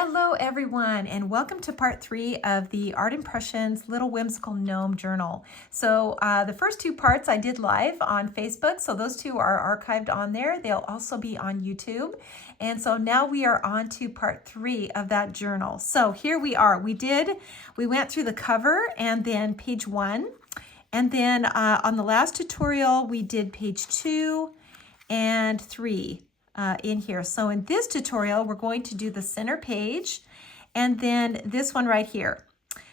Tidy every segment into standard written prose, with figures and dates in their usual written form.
Hello everyone, and welcome to part 3 of the Art Impressions Little Whimsical Gnome Journal. So the first two parts I did live on Facebook, so those two are archived on there. They'll also be on YouTube. And so now we are on to part 3 of that journal. So here we are. We went through the cover and then page 1. And then on the last tutorial, we did page 2 and 3. In here. So in this tutorial, we're going to do the center page and then this one right here.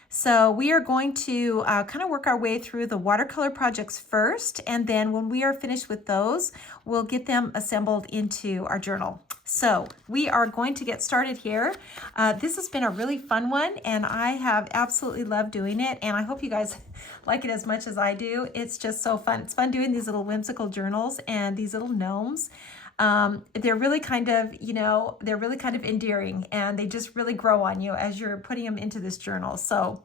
So we are going to kind of work our way through the watercolor projects first, and then when we are finished with those, we'll get them assembled into our journal. So we are going to get started here. This has been a really fun one, and I have absolutely loved doing it, and I hope you guys like it as much as I do. It's just so fun. It's fun doing these little whimsical journals and these little gnomes. They're really kind of, they're really kind of endearing, and they just really grow on you as you're putting them into this journal. So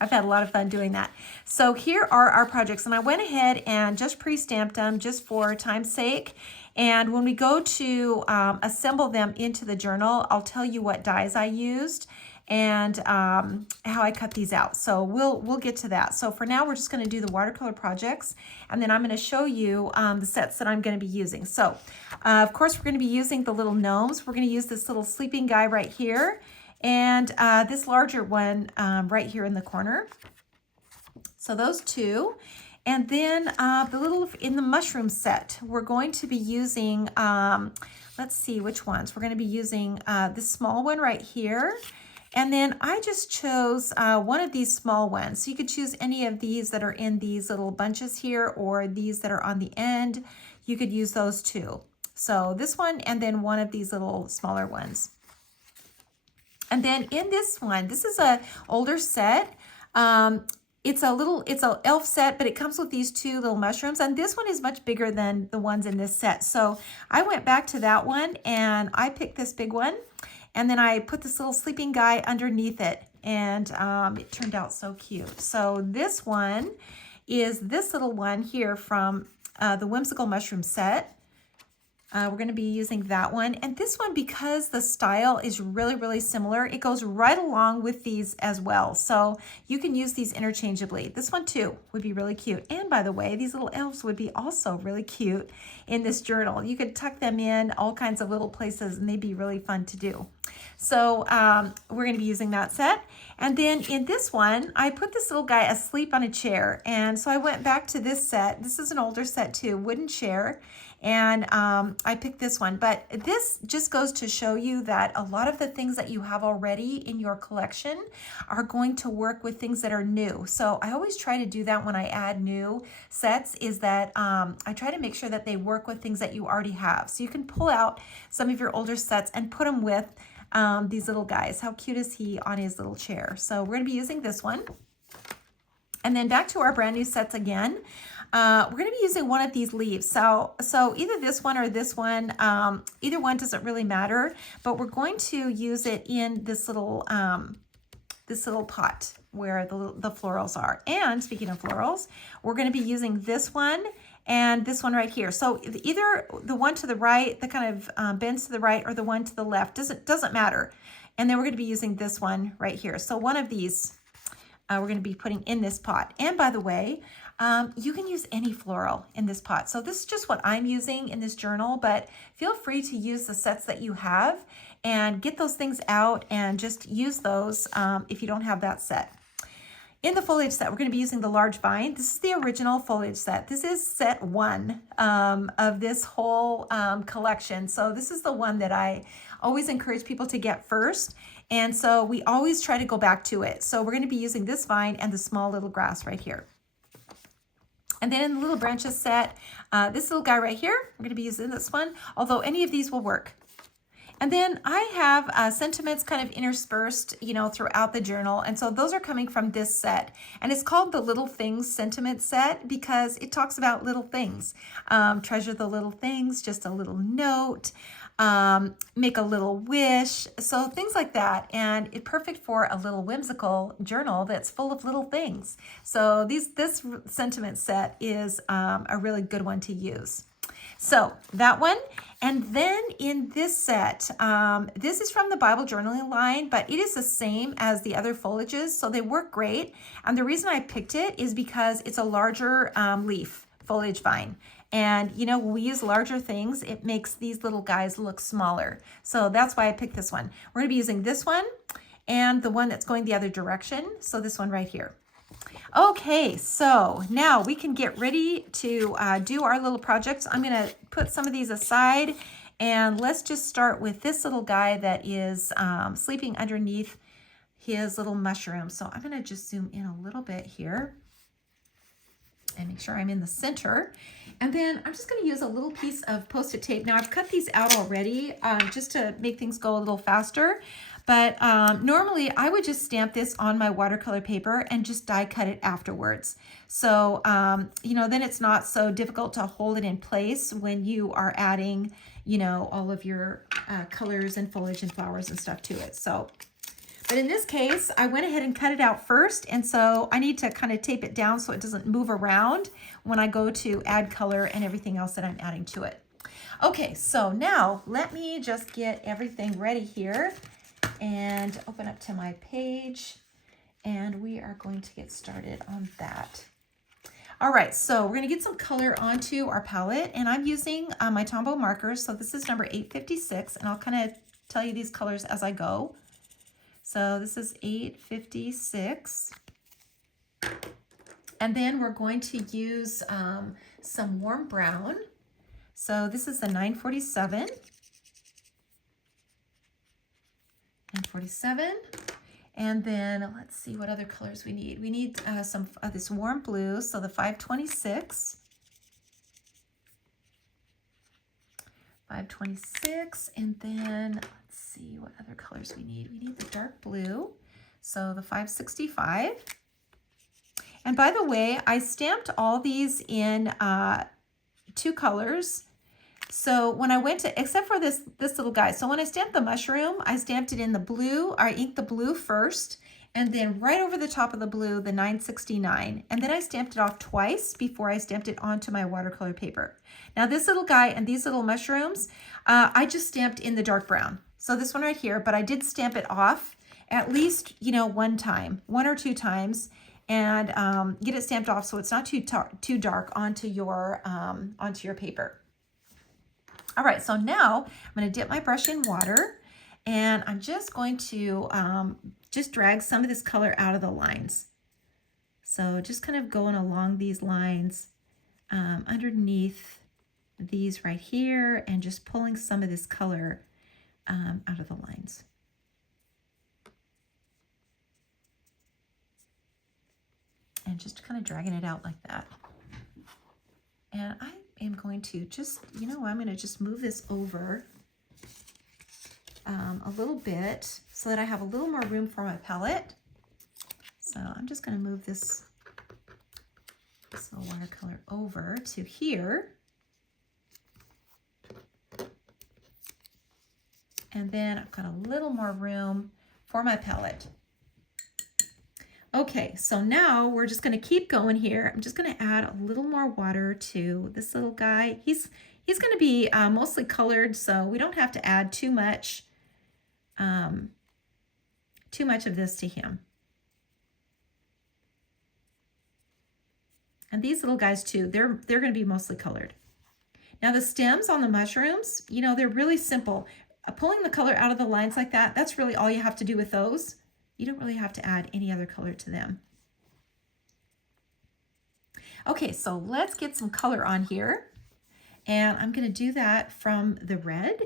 I've had a lot of fun doing that. So here are our projects, and I went ahead and just pre-stamped them just for time's sake. And when we go to assemble them into the journal, I'll tell you what dies I used and how I cut these out. So we'll get to that. So for now, we're just going to do the watercolor projects, and then I'm going to show you the sets that I'm going to be using. So of course, we're going to be using the little gnomes. We're going to use this little sleeping guy right here, and this larger one right here in the corner. So those two. And then the little in the mushroom set, we're going to be using, let's see which ones. We're going to be using this small one right here. And then I just chose one of these small ones. So you could choose any of these that are in these little bunches here, or these that are on the end. You could use those too. So this one, and then one of these little smaller ones. And then in this one, this is a older set. It's a elf set, but it comes with these two little mushrooms, and this one is much bigger than the ones in this set. So I went back to that one and I picked this big one, and then I put this little sleeping guy underneath it, and it turned out so cute. So this one is this little one here from the Whimsical Mushroom set. We're going to be using that one. And this one, because the style is really, really similar, it goes right along with these as well. So you can use these interchangeably. This one too would be really cute. And by the way, these little elves would be also really cute in this journal. You could tuck them in all kinds of little places, and they'd be really fun to do. So we're going to be using that set. And then in this one, I put this little guy asleep on a chair. And so I went back to this set. This is an older set too, wooden chair. And I picked this one, but this just goes to show you that a lot of the things that you have already in your collection are going to work with things that are new. So I always try to do that when I add new sets, is that I try to make sure that they work with things that you already have. So you can pull out some of your older sets and put them with these little guys. How cute is he on his little chair? So we're gonna be using this one. And then back to our brand new sets again. We're going to be using one of these leaves. So either this one or this one, either one doesn't really matter, but we're going to use it in this little pot where the florals are. And speaking of florals, we're going to be using this one and this one right here. So either the one to the right, that kind of bends to the right, or the one to the left, doesn't matter. And then we're going to be using this one right here. So one of these we're going to be putting in this pot. And by the way, you can use any floral in this pot. So this is just what I'm using in this journal, but feel free to use the sets that you have and get those things out and just use those if you don't have that set. In the foliage set, we're going to be using the large vine. This is the original foliage set. This is set 1 of this whole collection. So this is the one that I always encourage people to get first. And so we always try to go back to it. So we're going to be using this vine and the small little grass right here. And then in the little branches set, this little guy right here, we're going to be using this one, although any of these will work. And then I have sentiments kind of interspersed, throughout the journal. And so those are coming from this set. And it's called the Little Things Sentiment Set because it talks about little things. Treasure the little things, just a little note, make a little wish. So things like that. And it's perfect for a little whimsical journal that's full of little things. So this sentiment set is a really good one to use. So that one, And then in this set, this is from the Bible journaling line, but it is the same as the other foliages, so they work great. And the reason I picked it is because it's a larger leaf foliage vine. And you know, when we use larger things, it makes these little guys look smaller. So that's why I picked this one. We're gonna be using this one and the one that's going the other direction. So this one right here. Okay, so now we can get ready to do our little projects. I'm gonna put some of these aside and let's just start with this little guy that is sleeping underneath his little mushroom. So I'm gonna just zoom in a little bit here and make sure I'm in the center. And then I'm just gonna use a little piece of Post-it tape. Now I've cut these out already just to make things go a little faster. But normally I would just stamp this on my watercolor paper and just die cut it afterwards. So, you know, then it's not so difficult to hold it in place when you are adding, you know, all of your colors and foliage and flowers and stuff to it. So, but in this case, I went ahead and cut it out first. And so I need to kind of tape it down so it doesn't move around when I go to add color and everything else that I'm adding to it. Okay, so now let me just get everything ready here and open up to my page, and we are going to get started on that. All right, so we're gonna get some color onto our palette, and I'm using my Tombow markers. So this is number 856, and I'll kind of tell you these colors as I go. So this is 856. And then we're going to use some warm brown. So this is the 947. 947. And then let's see what other colors we need. We need some of this warm blue, so the 526. 526, and then let's see what other colors we need. We need the dark blue, so the 565. And by the way, I stamped all these in 2 colors. So when I went to, except for this little guy, so when I stamped the mushroom, I stamped it in the blue, I inked the blue first, and then right over the top of the blue, the 969. And then I stamped it off twice before I stamped it onto my watercolor paper. Now this little guy and these little mushrooms, I just stamped in the dark brown. So this one right here, but I did stamp it off at least, you know, 1 or 2 times, and get it stamped off so it's not too dark onto your paper. All right, so now I'm going to dip my brush in water, and I'm just going to just drag some of this color out of the lines. So just kind of going along these lines underneath these right here, and just pulling some of this color out of the lines. And just kind of dragging it out like that. And I am going to just, you know, I'm going to just move this over a little bit so that I have a little more room for my palette. So I'm just going to move this little watercolor over to here. And then I've got a little more room for my palette. Okay, so now we're just going to keep going here. I'm just going to add a little more water to this little guy. He's going to be mostly colored, so we don't have to add too much of this to him. And these little guys too, they're going to be mostly colored. Now the stems on the mushrooms, you know, they're really simple. Pulling the color out of the lines like that, that's really all you have to do with those. You don't really have to add any other color to them. Okay, so let's get some color on here. And I'm going to do that from the red.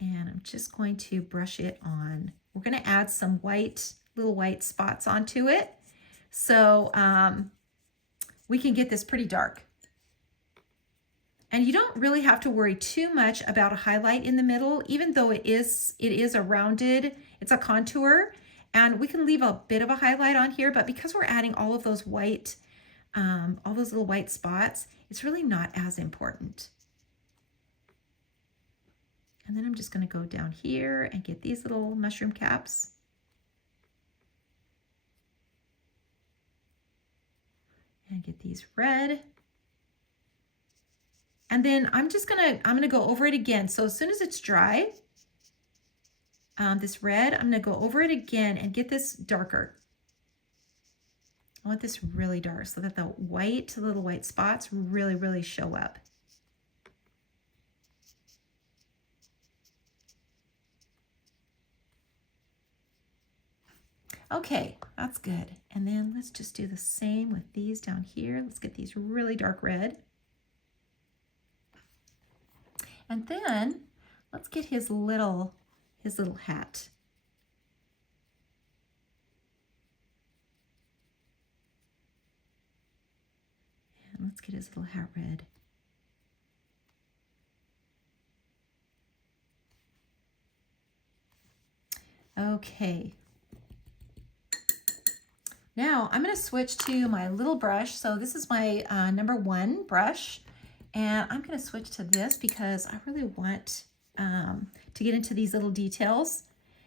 And I'm just going to brush it on. We're going to add some little white spots onto it. So we can get this pretty dark. And you don't really have to worry too much about a highlight in the middle, even though it is a rounded, it's a contour, and we can leave a bit of a highlight on here, but because we're adding all of those white, all those little white spots, it's really not as important. And then I'm just going to go down here and get these little mushroom caps. And get these red. And then I'm gonna go over it again. So as soon as it's dry, this red, I'm gonna go over it again and get this darker. I want this really dark so that the little white spots really, really show up. Okay, that's good. And then let's just do the same with these down here. Let's get these really dark red. And then let's get his little hat. And let's get his little hat red. Okay. Now I'm going to switch to my little brush. So this is my #1 brush. And I'm going to switch to this because I really want to get into these little details.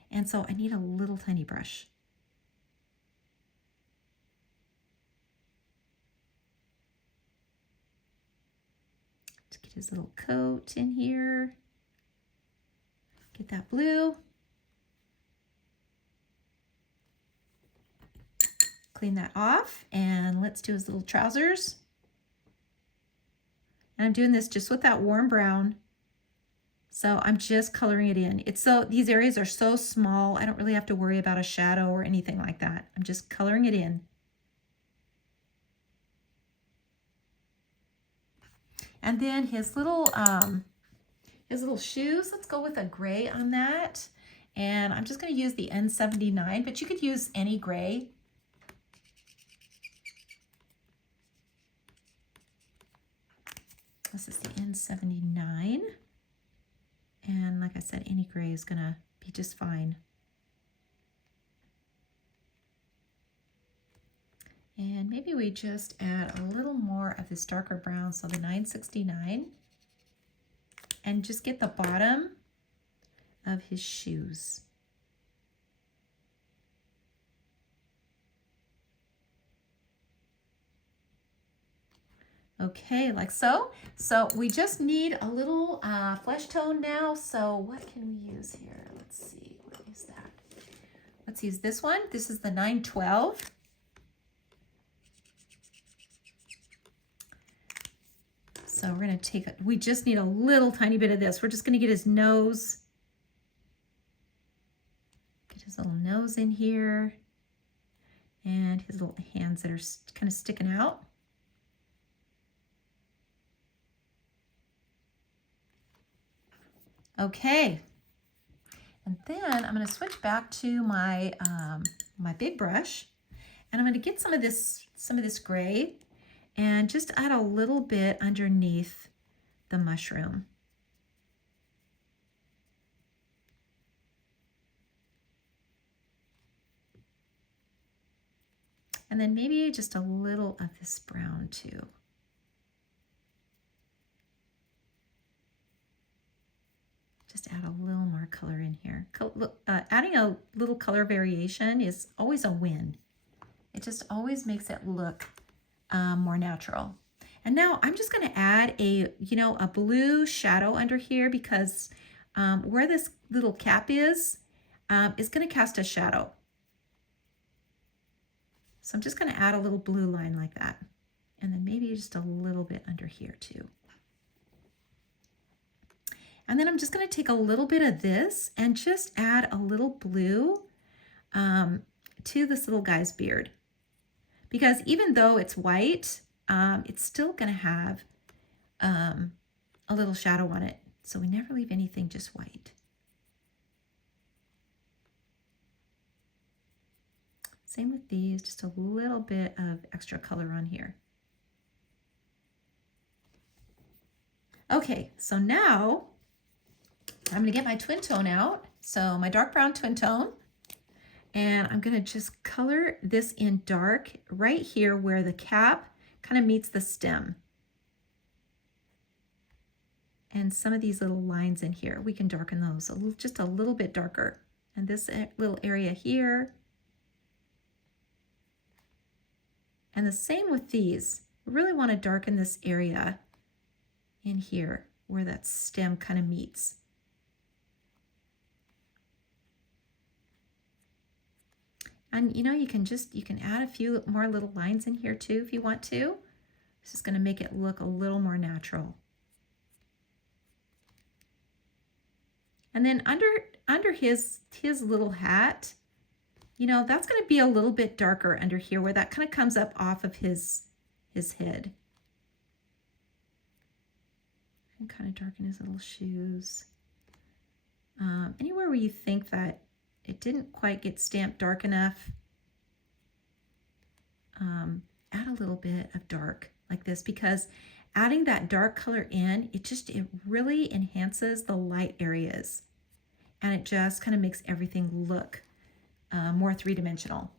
And so I need a little tiny brush. To get his little coat in here. Get that blue. Clean that off, and let's do his little trousers. And I'm doing this just with that warm brown. So I'm just coloring it in. These areas are so small, I don't really have to worry about a shadow or anything like that. I'm just coloring it in. And then his little shoes, let's go with a gray on that. And I'm just gonna use the N79, but you could use any gray. This is the N79. And like I said, any gray is gonna be just fine. And maybe we just add a little more of this darker brown, so the 969, and just get the bottom of his shoes. Okay, like so. So we just need a little flesh tone now. So what can we use here? Let's see, what is that? Let's use this one. This is the 912. So we're gonna take it, we just need a little tiny bit of this. We're just gonna get his nose. Get his little nose in here. And his little hands that are kind of sticking out. Okay, and then I'm going to switch back to my my big brush, and I'm going to get some of this gray, and just add a little bit underneath the mushroom. And then maybe just a little of this brown too. Just add a little more color in here. Adding a little color variation is always a win. It just always makes it look more natural. And now I'm just going to add a blue shadow under here because where this little cap is going to cast a shadow. So I'm just going to add a little blue line like that. And then maybe just a little bit under here too. And then I'm just going to take a little bit of this and just add a little blue to this little guy's beard. Because even though it's white, it's still going to have a little shadow on it. So we never leave anything just white. Same with these, just a little bit of extra color on here. Okay, so now I'm going to get my twin tone out. So my dark brown twin tone. And I'm going to just color this in dark right here where the cap kind of meets the stem. And some of these little lines in here, we can darken those just a little bit darker. And this little area here. And the same with these. We really want to darken this area in here where that stem kind of meets. And you know, you can add a few more little lines in here too if you want to. This is going to make it look a little more natural. And then under his little hat, you know, that's going to be a little bit darker under here where that kind of comes up off of his head. And kind of darken his little shoes. Anywhere where you think that it didn't quite get stamped dark enough, add a little bit of dark like this, because adding that dark color in, it really enhances the light areas, and it just kind of makes everything look more three-dimensional.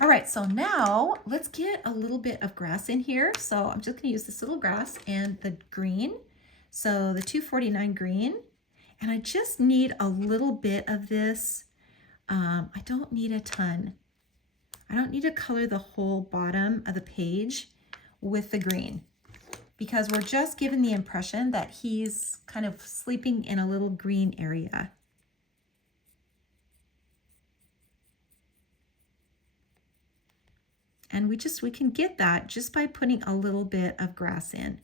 All right, so now let's get a little bit of grass in here. So I'm just going to use this little grass and the green. So the 249 green, and I just need a little bit of this. I don't need a ton. I don't need to color the whole bottom of the page with the green, because we're just given the impression that he's kind of sleeping in a little green area. And we can get that just by putting a little bit of grass in.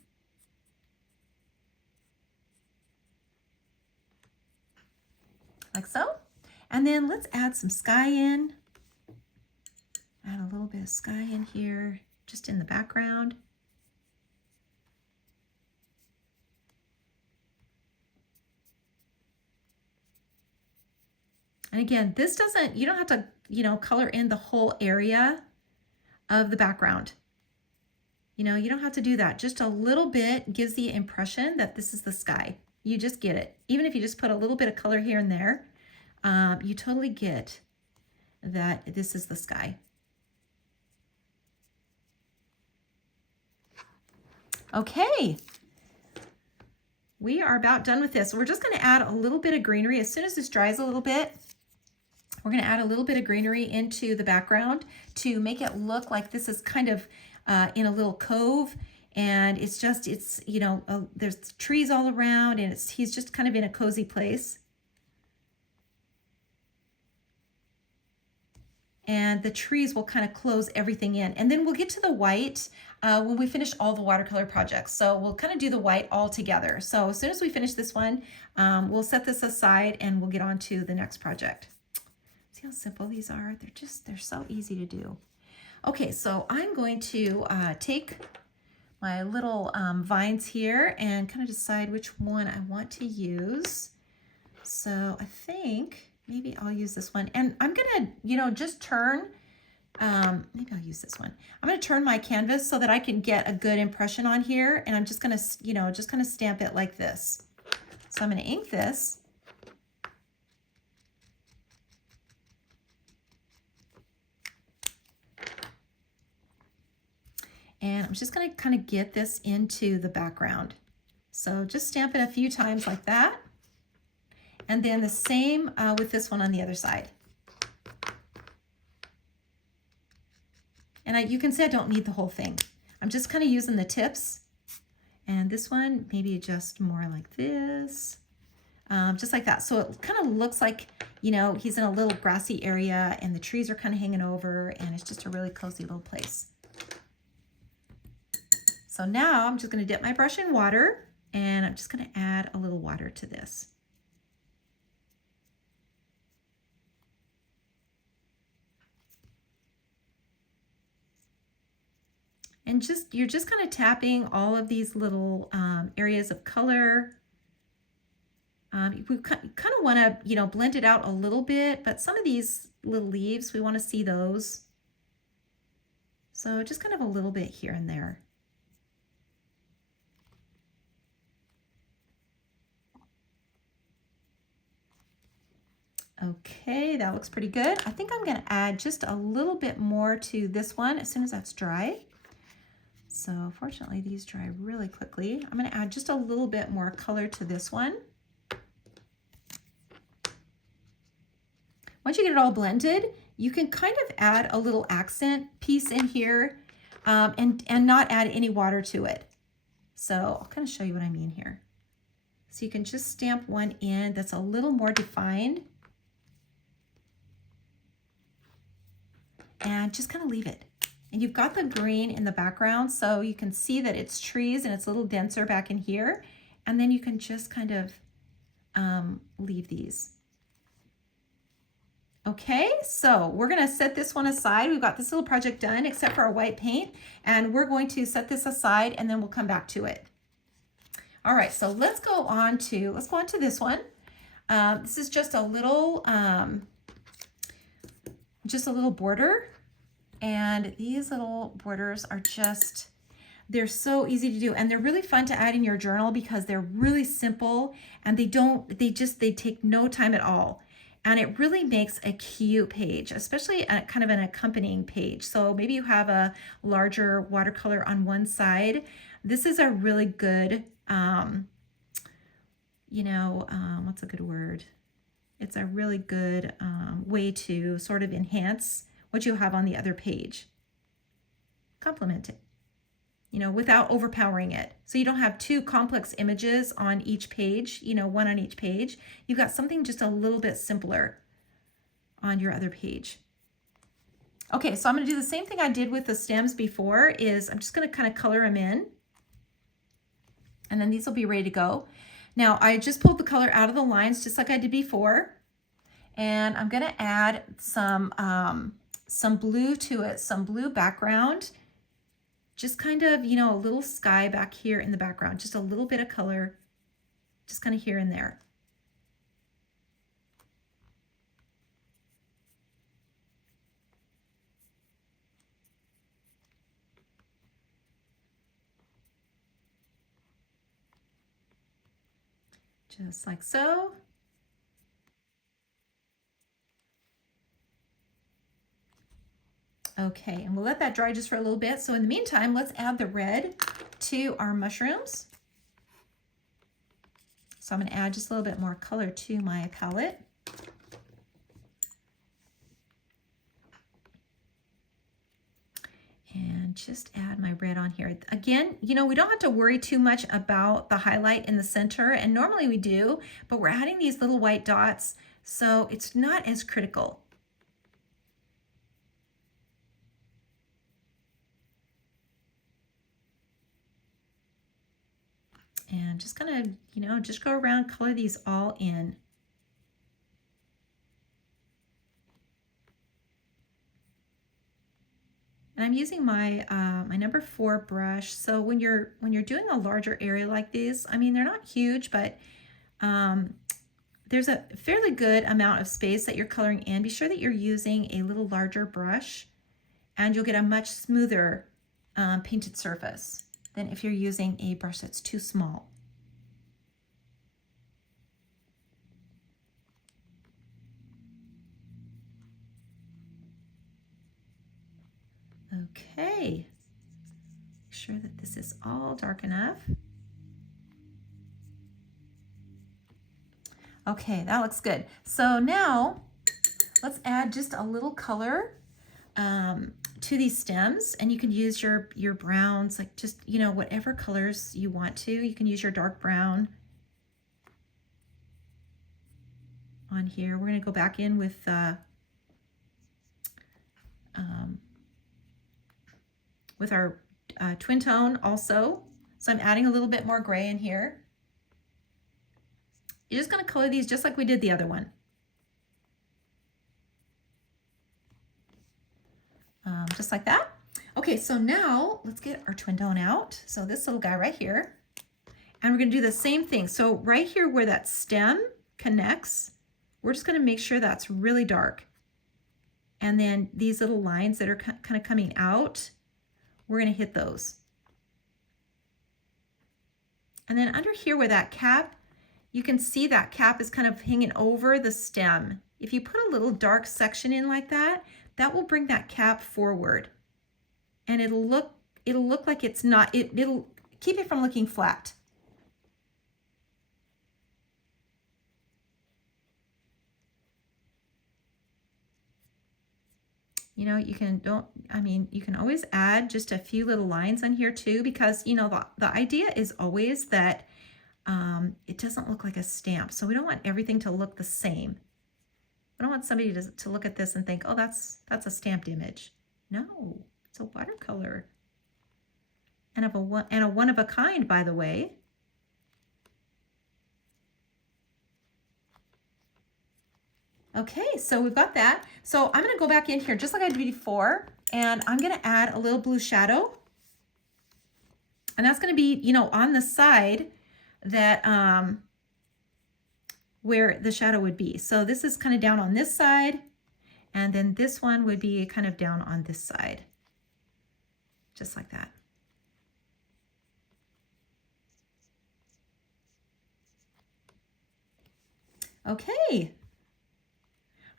Like so. And then let's add some sky in. Add a little bit of sky in here, just in the background. And again, this doesn't, you don't have to, you know, color in the whole area of the background. You know, you don't have to do that. Just a little bit gives the impression that this is the sky. You just get it. Even if you just put a little bit of color here and there, you totally get that this is the sky. Okay, we are about done with this. We're just going to add a little bit of greenery. As soon as this dries a little bit, we're going to add a little bit of greenery into the background to make it look like this is kind of in a little cove, and it's you know, there's trees all around, and he's just kind of in a cozy place. And the trees will kind of close everything in. And then we'll get to the white when we finish all the watercolor projects. So we'll kind of do the white all together. So as soon as we finish this one, we'll set this aside and we'll get on to the next project. See how simple these are? They're so easy to do. Okay, so I'm going to take my little vines here and kind of decide which one I want to use. So I think maybe I'll use this one, and I'm gonna, you know, just turn, maybe I'll use this one. I'm gonna turn my canvas so that I can get a good impression on here, and I'm just gonna, you know, just kind of stamp it like this. So I'm gonna ink this. And I'm just gonna kind of get this into the background. So just stamp it a few times like that. And then the same with this one on the other side. And you can see I don't need the whole thing. I'm just kind of using the tips. And this one, maybe just more like this, just like that. So it kind of looks like, you know, he's in a little grassy area and the trees are kind of hanging over, and it's just a really cozy little place. So now I'm just going to dip my brush in water, and I'm just going to add a little water to this. And you're just kind of tapping all of these little areas of color. We kind of want to, you know, blend it out a little bit, but some of these little leaves, we want to see those. So just kind of a little bit here and there. Okay, that looks pretty good. I think I'm going to add just a little bit more to this one as soon as that's dry. So fortunately, these dry really quickly. I'm going to add just a little bit more color to this one. Once you get it all blended, you can kind of add a little accent piece in here and not add any water to it. So I'll kind of show you what I mean here. So you can just stamp one in that's a little more defined and just kind of leave it. And you've got the green in the background, so you can see that it's trees and it's a little denser back in here. And then you can just kind of leave these. Okay, so we're gonna set this one aside. We've got this little project done except for our white paint, and we're going to set this aside and then we'll come back to it. All right, so let's go on to this one. This is just a little border, and these little borders are just, they're so easy to do, and they're really fun to add in your journal because they're really simple and they take no time at all. And it really makes a cute page, especially kind of an accompanying page. So maybe you have a larger watercolor on one side. This is a really good, what's a good word? It's a really good way to sort of enhance what you have on the other page. Complement it, without overpowering it. So you don't have two complex images on each page, one on each page. You've got something just a little bit simpler on your other page. Okay, so I'm going to do the same thing I did with the stems before. Is I'm just going to kind of color them in, and then these will be ready to go. Now I just pulled the color out of the lines just like I did before, and I'm going to add some blue to it, some blue background. Just kind of, a little sky back here in the background, just a little bit of color, just kind of here and there. Just like so. Okay, and we'll let that dry just for a little bit. So in the meantime, let's add the red to our mushrooms. So I'm going to add just a little bit more color to my palette. And just add my red on here. Again, we don't have to worry too much about the highlight in the center, and normally we do, but we're adding these little white dots, so it's not as critical. And just kind of, just go around, color these all in. And I'm using my my number 4 brush. So when you're doing a larger area like this, I mean, they're not huge, but there's a fairly good amount of space that you're coloring in. Be sure that you're using a little larger brush, and you'll get a much smoother painted surface than if you're using a brush that's too small. Okay, make sure that this is all dark enough. Okay, that looks good. So now let's add just a little color to these stems, and you can use your browns, like just, whatever colors you want to. You can use your dark brown on here. We're going to go back in with our twin tone also. So I'm adding a little bit more gray in here. You're just going to color these just like we did the other one. Just like that. Okay, so now let's get our twin tone out. So this little guy right here, and we're going to do the same thing. So right here where that stem connects, we're just going to make sure that's really dark. And then these little lines that are kind of coming out, we're going to hit those. And then under here where that cap, you can see that cap is kind of hanging over the stem. If you put a little dark section in like that, that will bring that cap forward, and it'll look like it's not, it'll keep it from looking flat. You know, you can you can always add just a few little lines on here too, because, you know, the idea is always that it doesn't look like a stamp. So we don't want everything to look the same. I don't want somebody to look at this and think, oh, that's a stamped image. No, it's a watercolor. And a one of a kind, by the way. Okay, so we've got that. So I'm going to go back in here just like I did before, and I'm going to add a little blue shadow. And that's going to be, you know, on the side that where the shadow would be. So this is kind of down on this side, and then this one would be kind of down on this side, just like that. Okay.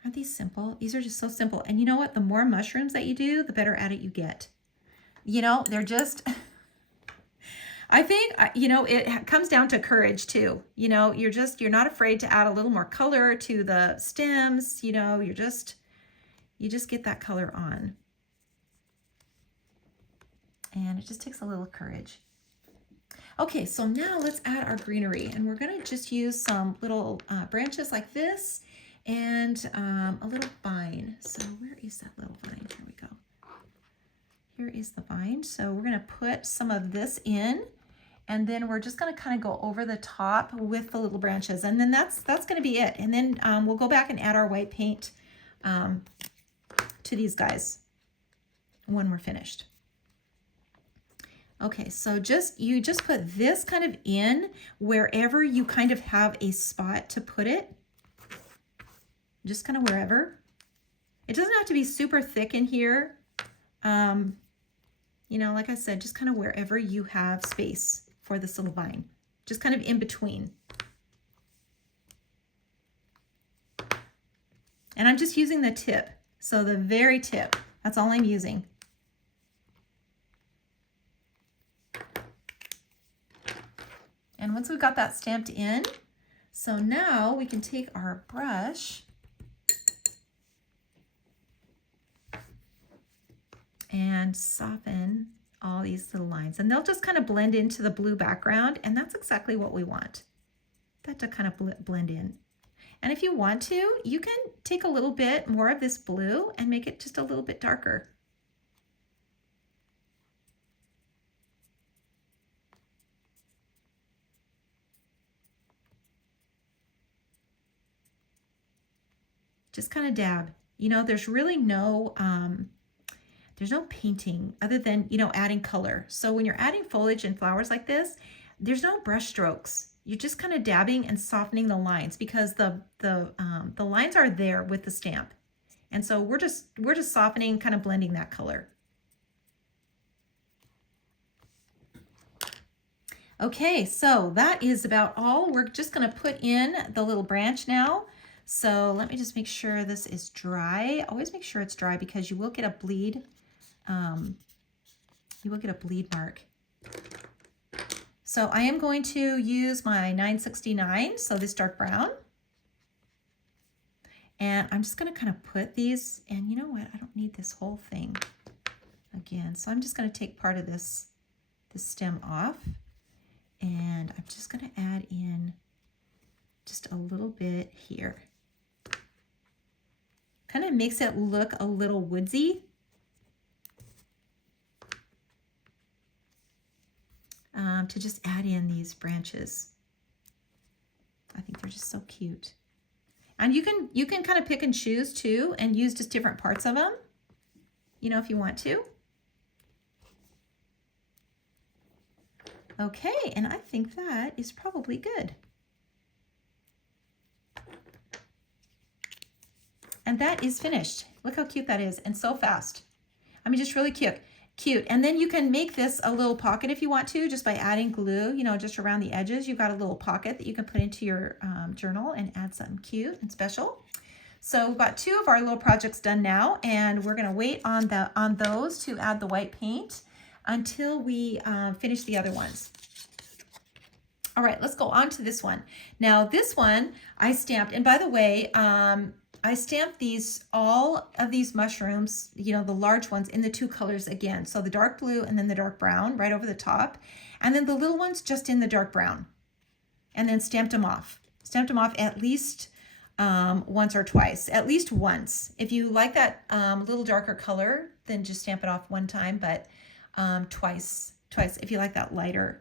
Aren't these simple? These are just so simple. And you know what? The more mushrooms that you do, the better at it you get. You know, they're just, I think, you know, it comes down to courage too. You know, you're not afraid to add a little more color to the stems. You know, you just get that color on. And it just takes a little courage. Okay, so now let's add our greenery. And we're gonna just use some little branches like this, and a little vine. So where is that little vine? Here we go. Here is the vine. So we're gonna put some of this in, and then we're just gonna kind of go over the top with the little branches, and then that's gonna be it. And then we'll go back and add our white paint to these guys when we're finished. Okay, so you just put this kind of in wherever you kind of have a spot to put it. Just kind of wherever. It doesn't have to be super thick in here. You know, like I said, just kind of wherever you have space for this little vine. Just kind of in between. And I'm just using the tip. So the very tip, that's all I'm using. And once we've got that stamped in, so now we can take our brush and soften all these little lines, and they'll just kind of blend into the blue background, and that's exactly what we want, that to kind of blend in. And if you want to, you can take a little bit more of this blue and make it just a little bit darker. Just kind of dab. You know, there's really no painting other than, you know, adding color. So when you're adding foliage and flowers like this, there's no brush strokes. You're just kind of dabbing and softening the lines, because the lines are there with the stamp. And so we're just softening, kind of blending that color. Okay, so that is about all. We're just going to put in the little branch now. So let me just make sure this is dry. Always make sure it's dry, because you will get a bleed. You will get a bleed mark. So I am going to use my 969, so this dark brown. And I'm just going to kind of put these, and you know what? I don't need this whole thing again. So I'm just going to take part of this stem off, and I'm just going to add in just a little bit here. Kind of makes it look a little woodsy. To just add in these branches. I think they're just so cute. And you can kind of pick and choose too, and use just different parts of them, you know, if you want to. Okay, and I think that is probably good. And that is finished. Look how cute that is, and so fast. I mean, just really cute. And then you can make this a little pocket if you want to, just by adding glue, you know, just around the edges. You've got a little pocket that you can put into your journal and add something cute and special. So we've got two of our little projects done now, and we're gonna wait on those to add the white paint until we finish the other ones. All right, let's go on to this one. Now this one I stamped, and by the way, I stamped all of these mushrooms, you know, the large ones in the two colors again. So the dark blue and then the dark brown right over the top. And then the little ones just in the dark brown. And then stamped them off. Stamped them off at least once or twice. At least once. If you like that little darker color, then just stamp it off one time, but twice if you like that lighter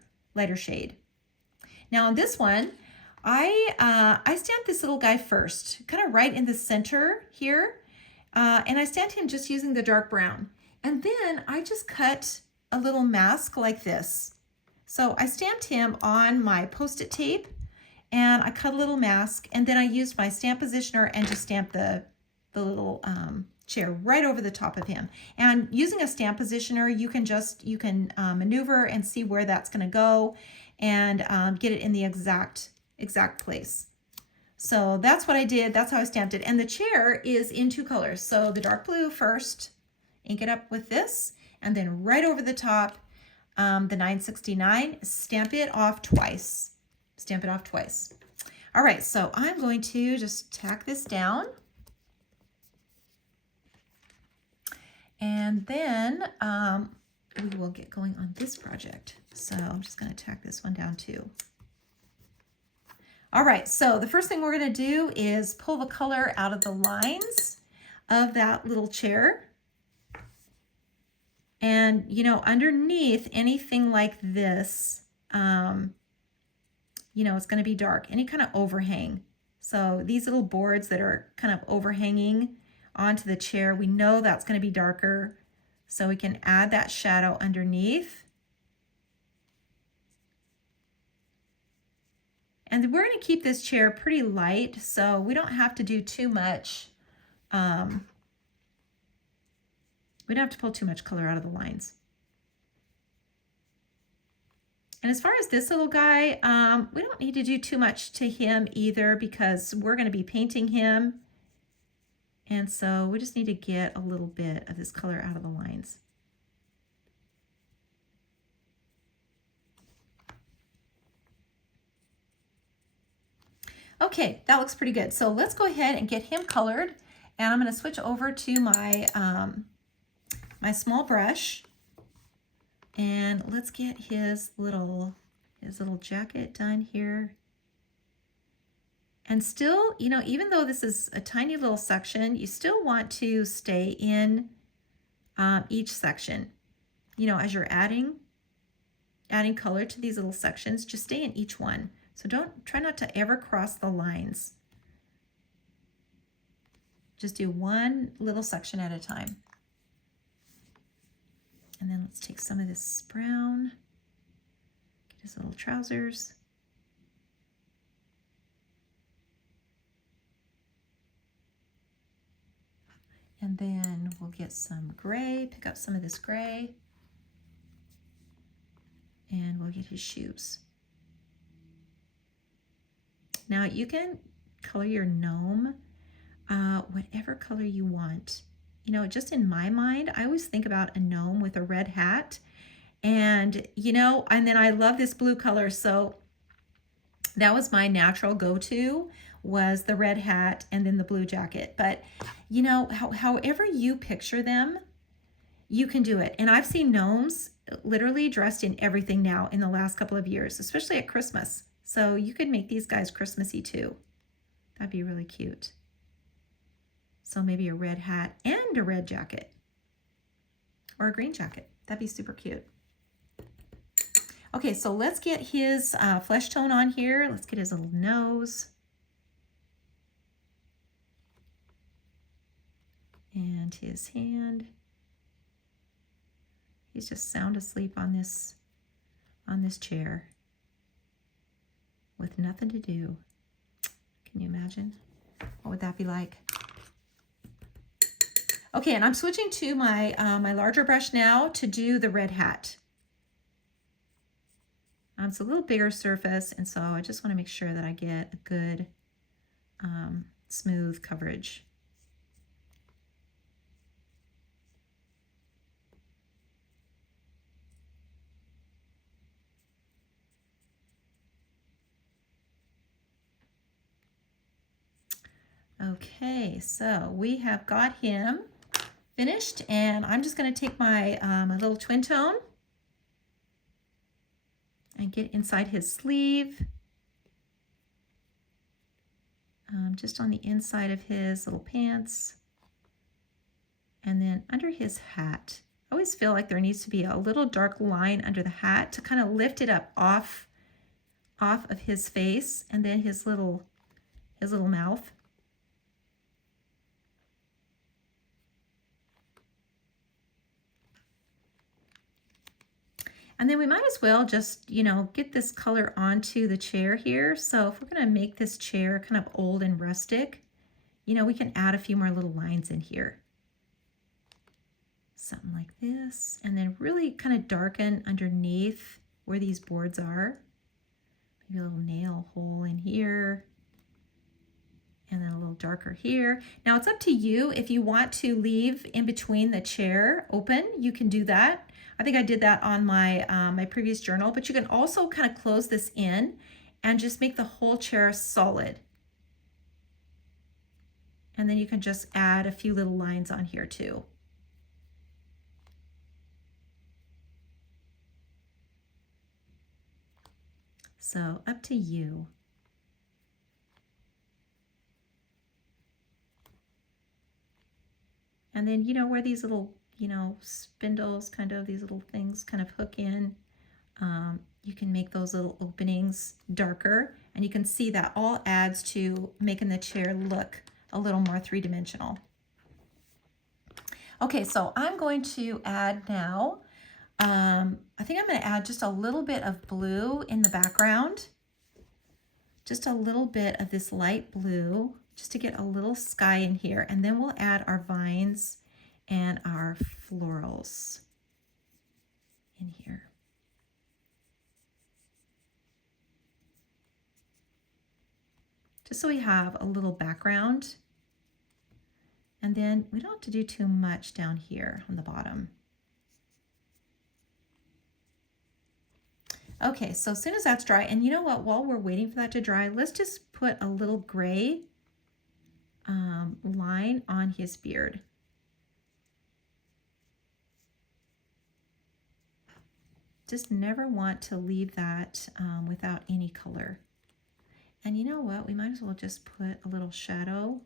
shade. Now on this one, I stamped this little guy first, kind of right in the center here. And I stamped him just using the dark brown. And then I just cut a little mask like this. So I stamped him on my Post-it tape and I cut a little mask, and then I used my stamp positioner and just stamped the little chair right over the top of him. And using a stamp positioner, you can maneuver and see where that's going to go and get it in the exact place. So that's what I did. That's how I stamped it. And the chair is in two colors. So the dark blue first, ink it up with this, and then right over the top, the 969, stamp it off twice. Stamp it off twice. All right, so I'm going to just tack this down. And then we will get going on this project. So I'm just going to tack this one down too. All right, so the first thing we're going to do is pull the color out of the lines of that little chair. And, you know, underneath anything like this, you know, it's going to be dark, any kind of overhang. So these little boards that are kind of overhanging onto the chair, we know that's going to be darker. So we can add that shadow underneath. And we're going to keep this chair pretty light, so we don't have to do too much. We don't have to pull too much color out of the lines. And as far as this little guy, we don't need to do too much to him either because we're going to be painting him. And so we just need to get a little bit of this color out of the lines. Okay, that looks pretty good. So let's go ahead and get him colored. And I'm going to switch over to my, my small brush. And let's get his little jacket done here. And still, you know, even though this is a tiny little section, you still want to stay in each section. You know, as you're adding color to these little sections, just stay in each one. So try not to ever cross the lines. Just do one little section at a time. And then let's take some of this brown, get his little trousers. And then we'll get some gray, pick up some of this gray, and we'll get his shoes. Now you can color your gnome whatever color you want. You know, just in my mind, I always think about a gnome with a red hat. And, you know, and then I love this blue color. So that was my natural go-to, was the red hat and then the blue jacket. But, you know, however you picture them, you can do it. And I've seen gnomes literally dressed in everything now in the last couple of years, especially at Christmas. So you could make these guys Christmassy too. That'd be really cute. So maybe a red hat and a red jacket or a green jacket. That'd be super cute. Okay, so let's get his flesh tone on here. Let's get his little nose. And his hand. He's just sound asleep on this chair with nothing to do. Can you imagine? What would that be like? Okay, and I'm switching to my my larger brush now to do the red hat. It's a little bigger surface, and so I just want to make sure that I get a good smooth coverage. Okay, so we have got him finished, and I'm just going to take my, my little twin tone and get inside his sleeve, just on the inside of his little pants, and then under his hat. I always feel like there needs to be a little dark line under the hat to kind of lift it up off of his face, and then his little mouth. And then we might as well just, you know, get this color onto the chair here. So if we're going to make this chair kind of old and rustic, you know, we can add a few more little lines in here. Something like this. And then really kind of darken underneath where these boards are. Maybe a little nail hole in here. And then a little darker here. Now it's up to you. If you want to leave in between the chair open, you can do that. I think I did that on my, my previous journal, but you can also kind of close this in and just make the whole chair solid. And then you can just add a few little lines on here too. So up to you. And then, you know, where these little, you know, spindles, kind of these little things kind of hook in, you can make those little openings darker, and you can see that all adds to making the chair look a little more three-dimensional. Okay, so I'm going to add now, I think I'm going to add just a little bit of blue in the background, just a little bit of this light blue, just to get a little sky in here, and then we'll add our vines and our florals in here. Just so we have a little background. And then we don't have to do too much down here on the bottom. Okay, so as soon as that's dry, and you know what, while we're waiting for that to dry, let's just put a little gray line on his beard. Just never want to leave that without any color. And you know what, we might as well just put a little shadow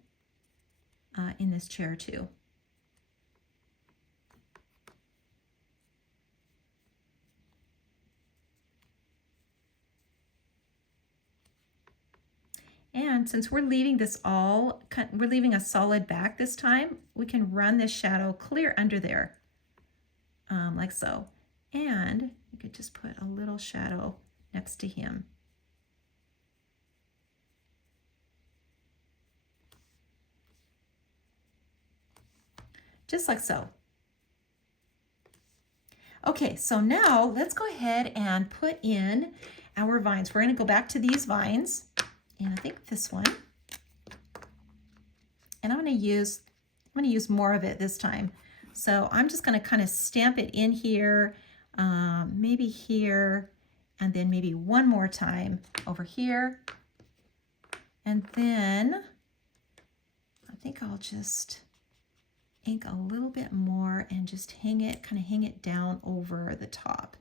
in this chair too. And since we're leaving this all, we're leaving a solid back this time, we can run this shadow clear under there, like so. And you could just put a little shadow next to him. Just like so. Okay, so now let's go ahead and put in our vines. We're going to go back to these vines, and I think this one. And I'm going to use more of it this time. So I'm just going to kind of stamp it in here, maybe here, and then maybe one more time over here. And then I think I'll just ink a little bit more and just hang it down over the top.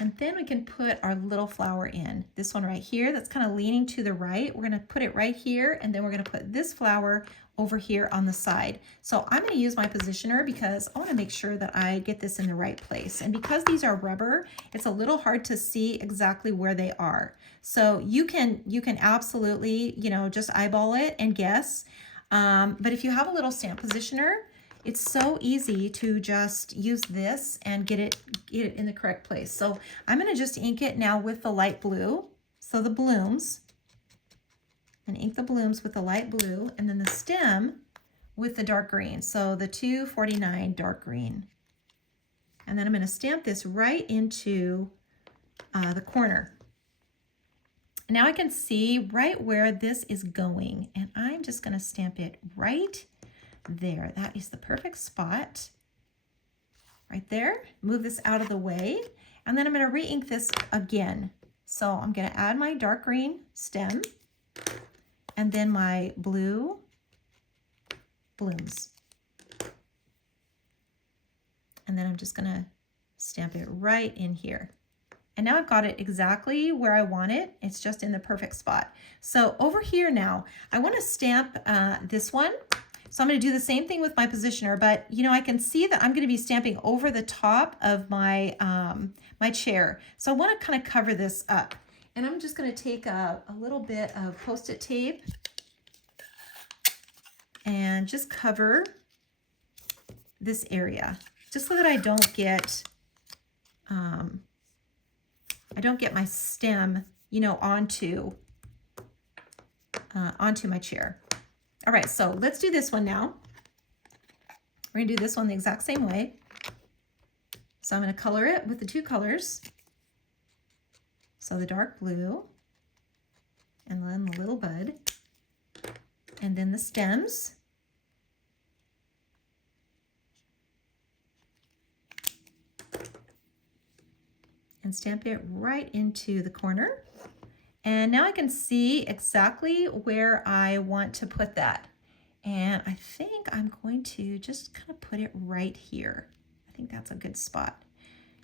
And then we can put our little flower in. This one right here that's kind of leaning to the right. We're going to put it right here, and then we're going to put this flower over here on the side. So I'm going to use my positioner because I want to make sure that I get this in the right place. And because these are rubber, it's a little hard to see exactly where they are. So you can absolutely, you know, just eyeball it and guess. But if you have a little stamp positioner, it's so easy to just use this and get it in the correct place. So I'm going to just ink it now with the light blue. So the blooms, and ink the blooms with the light blue, and then the stem with the dark green. So the 249 dark green. And then I'm going to stamp this right into the corner. Now I can see right where this is going, and I'm just going to stamp it right there. That is the perfect spot right there. Move this out of the way, and then I'm going to re-ink this again. So I'm going to add my dark green stem and then my blue blooms. And then I'm just going to stamp it right in here. And now I've got it exactly where I want it. It's just in the perfect spot. So over here now, I want to stamp this one. So I'm going to do the same thing with my positioner, but you know, I can see that I'm going to be stamping over the top of my, my chair. So I want to kind of cover this up. And I'm just going to take a little bit of Post-it tape and just cover this area, just so that I don't get my stem, you know, onto my chair. All right, so let's do this one now. We're gonna do this one the exact same way. So I'm gonna color it with the two colors. So the dark blue, and then the little bud, and then the stems. And stamp it right into the corner. And now I can see exactly where I want to put that. And I think I'm going to just kind of put it right here. I think that's a good spot.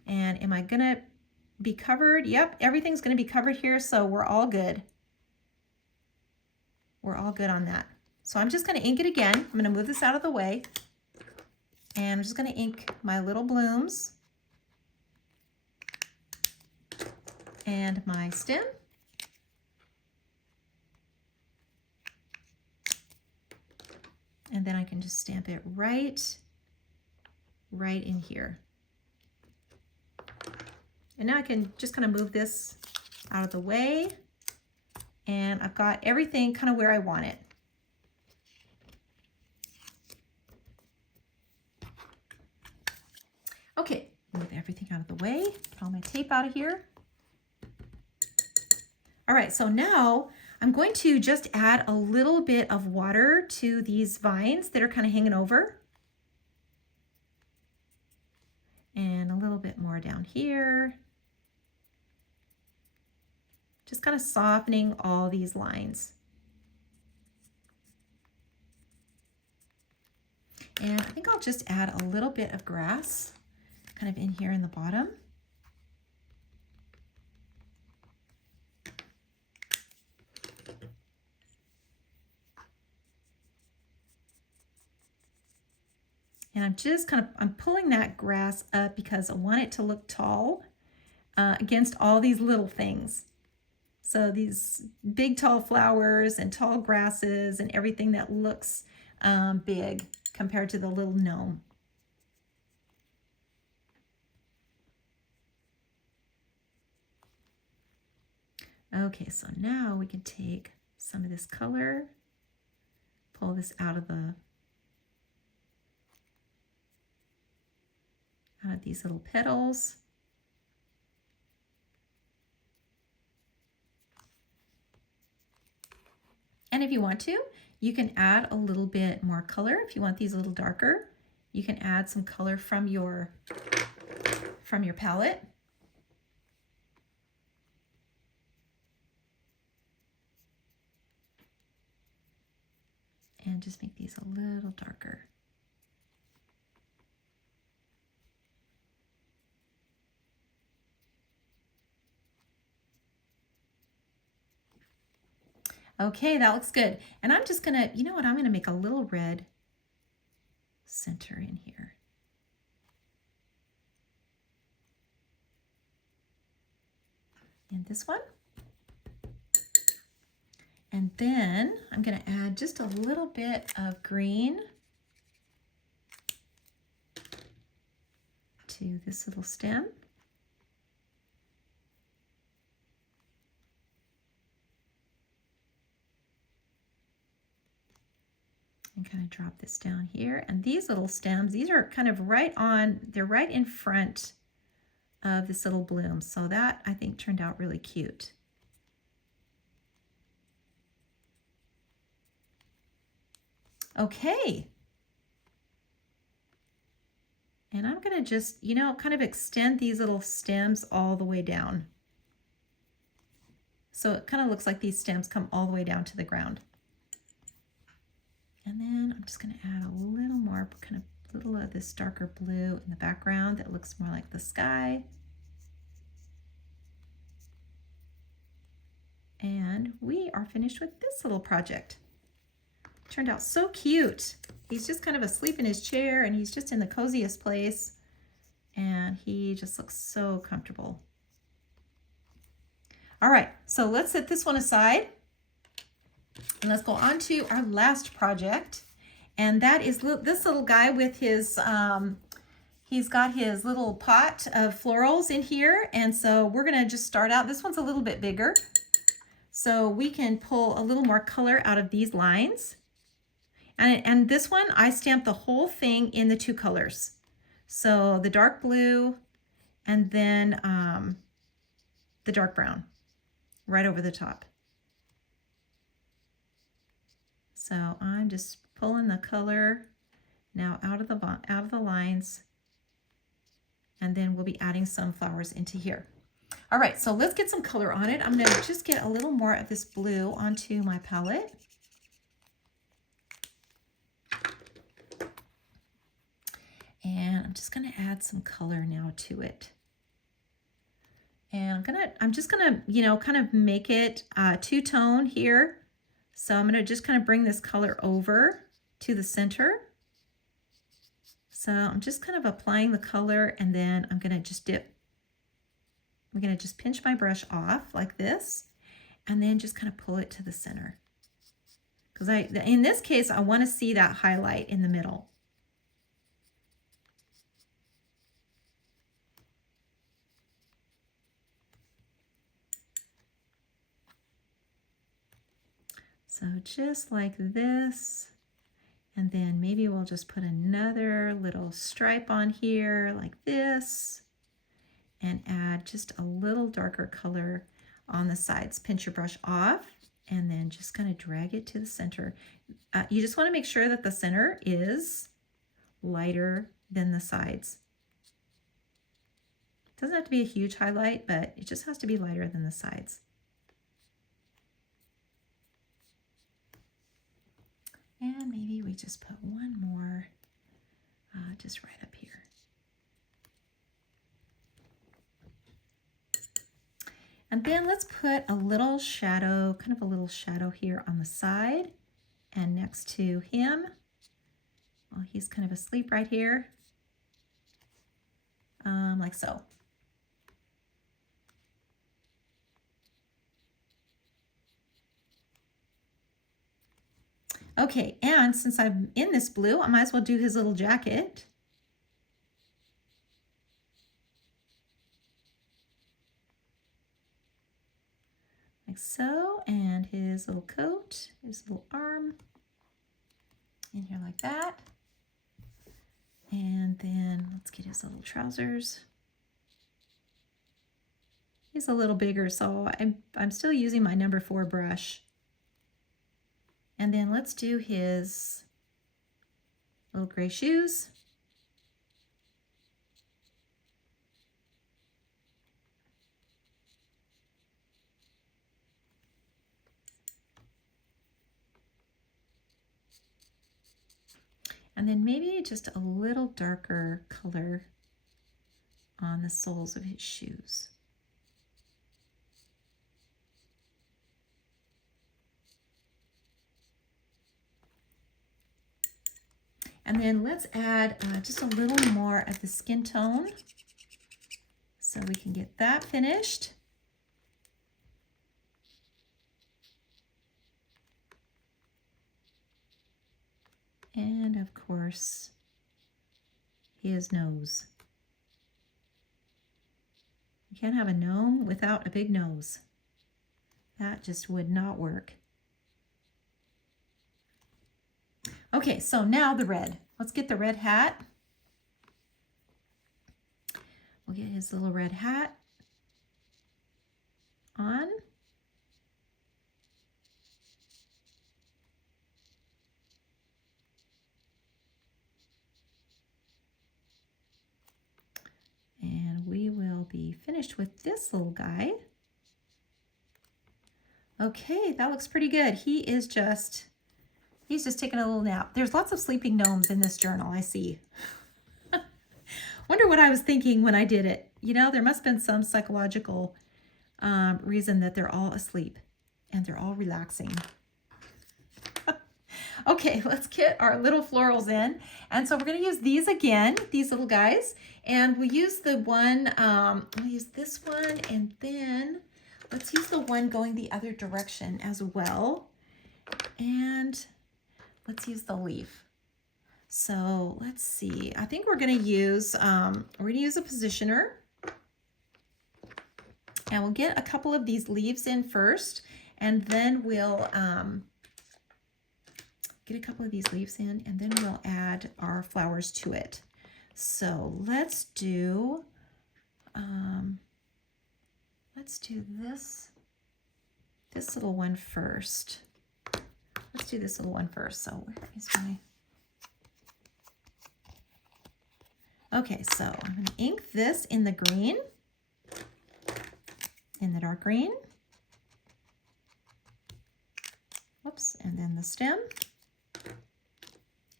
And am I gonna be covered? Yep, everything's gonna be covered here, so we're all good. We're all good on that. So I'm just gonna ink it again. I'm gonna move this out of the way. And I'm just gonna ink my little blooms and my stem. And then I can just stamp it right in here. And now I can just kind of move this out of the way, and I've got everything kind of where I want it. Okay, move everything out of the way, get all my tape out of here. All right, so now I'm going to just add a little bit of water to these vines that are kind of hanging over. And a little bit more down here. Just kind of softening all these lines. And I think I'll just add a little bit of grass kind of in here in the bottom. And I'm just I'm pulling that grass up because I want it to look tall against all these little things. So these big tall flowers and tall grasses and everything that looks big compared to the little gnome. Okay, so now we can take some of this color, pull this out of these little petals. And if you want to, you can add a little bit more color. If you want these a little darker, you can add some color from your palette. And just make these a little darker. Okay, that looks good. And I'm just gonna, you know what, I'm gonna make a little red center in here. And this one. And then I'm gonna add just a little bit of green to this little stem. And kind of drop this down here. And these little stems, these are kind of they're right in front of this little bloom. So that I think turned out really cute. Okay. And I'm gonna just, you know, kind of extend these little stems all the way down. So it kind of looks like these stems come all the way down to the ground. And then I'm just going to add a little more, kind of little of this darker blue in the background that looks more like the sky. And we are finished with this little project. Turned out so cute. He's just kind of asleep in his chair and he's just in the coziest place. And he just looks so comfortable. All right, so let's set this one aside. And let's go on to our last project. And that is this little guy with his, he's got his little pot of florals in here. And so we're gonna just start out. This one's a little bit bigger. So we can pull a little more color out of these lines. And this one, I stamped the whole thing in the 2 colors. So the dark blue and then the dark brown right over the top. So I'm just pulling the color now out of the lines, and then we'll be adding some flowers into here. All right, so let's get some color on it. I'm going to just get a little more of this blue onto my palette. And I'm just going to add some color now to it. And I'm just going to, you know, kind of make it two-tone here. So I'm going to just kind of bring this color over to the center. So I'm just kind of applying the color, and then I'm going to just dip. I'm going to just pinch my brush off like this, and then just kind of pull it to the center. Because in this case, I want to see that highlight in the middle. So just like this, and then maybe we'll just put another little stripe on here like this, and add just a little darker color on the sides. Pinch your brush off, and then just kind of drag it to the center. You just want to make sure that the center is lighter than the sides. It doesn't have to be a huge highlight, but it just has to be lighter than the sides. And maybe we just put one more just right up here. And then let's put a little shadow, kind of a little shadow here on the side and next to him. Well, he's kind of asleep right here, like so. Okay, and since I'm in this blue, I might as well do his little jacket. Like so, and his little coat, his little arm in here like that. And then let's get his little trousers. He's a little bigger, so I'm still using my number 4 brush. And then let's do his little gray shoes. And then maybe just a little darker color on the soles of his shoes. And then let's add just a little more of the skin tone so we can get that finished. And of course, his nose. You can't have a gnome without a big nose. That just would not work. Okay, so now the red. Let's get the red hat. We'll get his little red hat on. And we will be finished with this little guy. Okay, that looks pretty good. He's just taking a little nap. There's lots of sleeping gnomes in this journal, I see. Wonder what I was thinking when I did it. You know, there must have been some psychological reason that they're all asleep and they're all relaxing. Okay, let's get our little florals in. And so we're going to use these again, these little guys. And we'll use the one, we'll use this one, and then let's use the one going the other direction as well. And let's use the leaf. So let's see, I think we're going to use a positioner. And we'll get a couple of these leaves in first, and then we'll get a couple of these leaves in, and then we'll add our flowers to it. So let's do this little one first. Let's do this little one first. So where is my... Okay, so I'm going to ink this in the green, in the dark green. Whoops, and then the stem.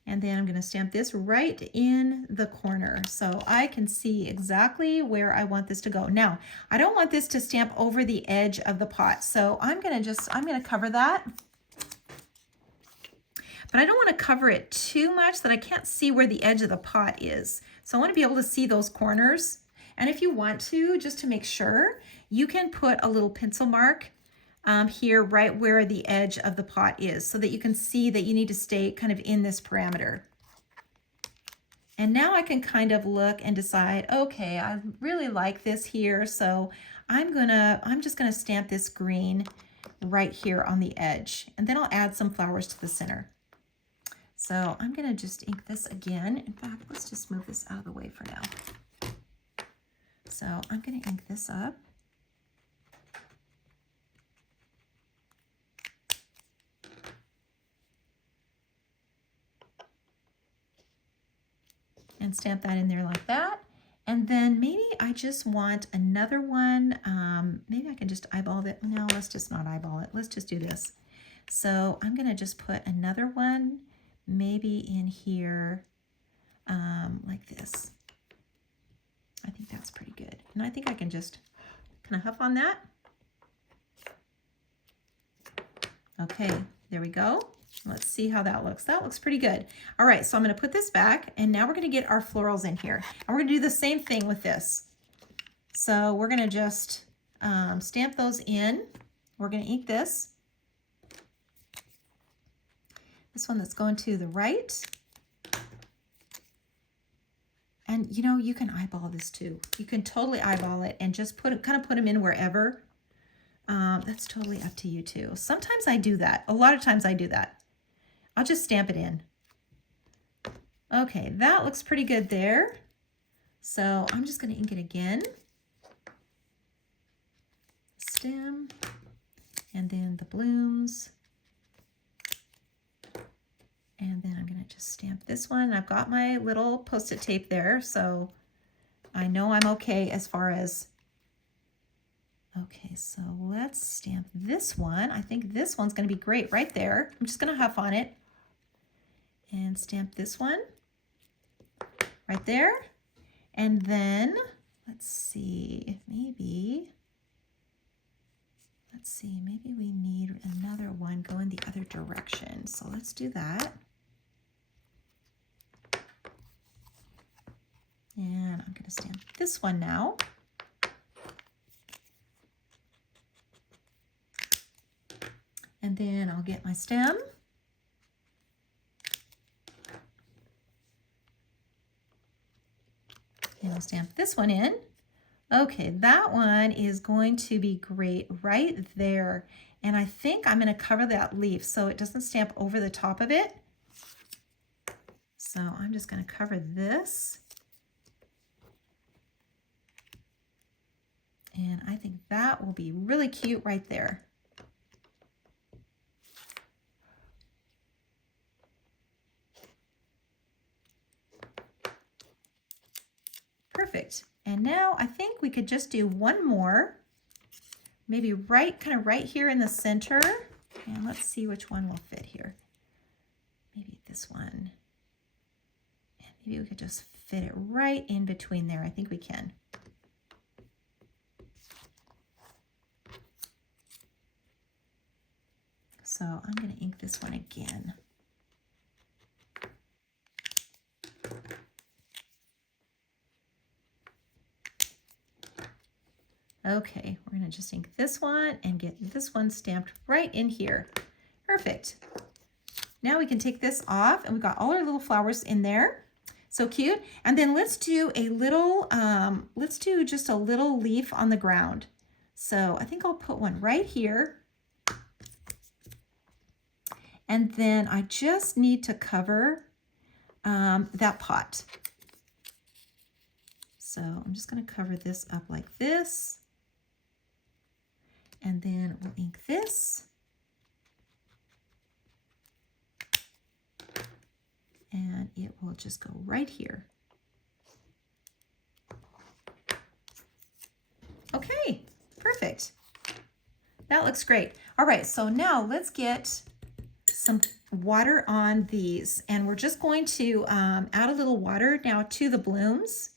And then I'm going to stamp this right in the corner so I can see exactly where I want this to go. Now, I don't want this to stamp over the edge of the pot, so I'm going to cover that. But I don't want to cover it too much that I can't see where the edge of the pot is. So I want to be able to see those corners. And if you want to, just to make sure, you can put a little pencil mark here right where the edge of the pot is so that you can see that you need to stay kind of in this parameter. And now I can kind of look and decide, okay, I really like this here, so I'm just gonna stamp this green right here on the edge, and then I'll add some flowers to the center. So I'm gonna just ink this again. In fact, let's just move this out of the way for now. So I'm gonna ink this up. And stamp that in there like that. And then maybe I just want another one. Maybe I can just eyeball it. No, let's just not eyeball it. Let's just do this. So I'm gonna just put another one maybe in here like this. I think that's pretty good. And I think I can just kind of huff on that. Okay, there we go. Let's see how that looks. That looks pretty good. All right, so I'm going to put this back, and now we're going to get our florals in here. And we're going to do the same thing with this. So we're going to just stamp those in. We're going to ink this. This one that's going to the right. And you know, you can eyeball this too. You can totally eyeball it and just kind of put them in wherever. That's totally up to you too. Sometimes I do that. A lot of times I do that. I'll just stamp it in. Okay, that looks pretty good there. So I'm just going to ink it again. Stem, and then the blooms. And then I'm going to just stamp this one. I've got my little Post-it tape there, so I know I'm okay as far as... Okay, so let's stamp this one. I think this one's going to be great right there. I'm just going to huff on it and stamp this one right there. And then let's see, maybe we need another one going the other direction. So let's do that. And I'm going to stamp this one now. And then I'll get my stem. And I'll stamp this one in. Okay, that one is going to be great right there. And I think I'm going to cover that leaf so it doesn't stamp over the top of it. So I'm just going to cover this. And I think that will be really cute right there. Perfect. And now I think we could just do one more maybe kind of right here in the center. And let's see which one will fit here. Maybe this one. And maybe we could just fit it right in between there. I think we can. So I'm going to ink this one again. Okay, we're going to just ink this one and get this one stamped right in here. Perfect. Now we can take this off, and we've got all our little flowers in there. So cute. And then let's do a little, let's do just a little leaf on the ground. So I think I'll put one right here. And then I just need to cover that pot. So I'm just going to cover this up like this. And then we'll ink this. And it will just go right here. Okay, perfect. That looks great. All right, so now let's get some water on these. And we're just going to add a little water now to the blooms.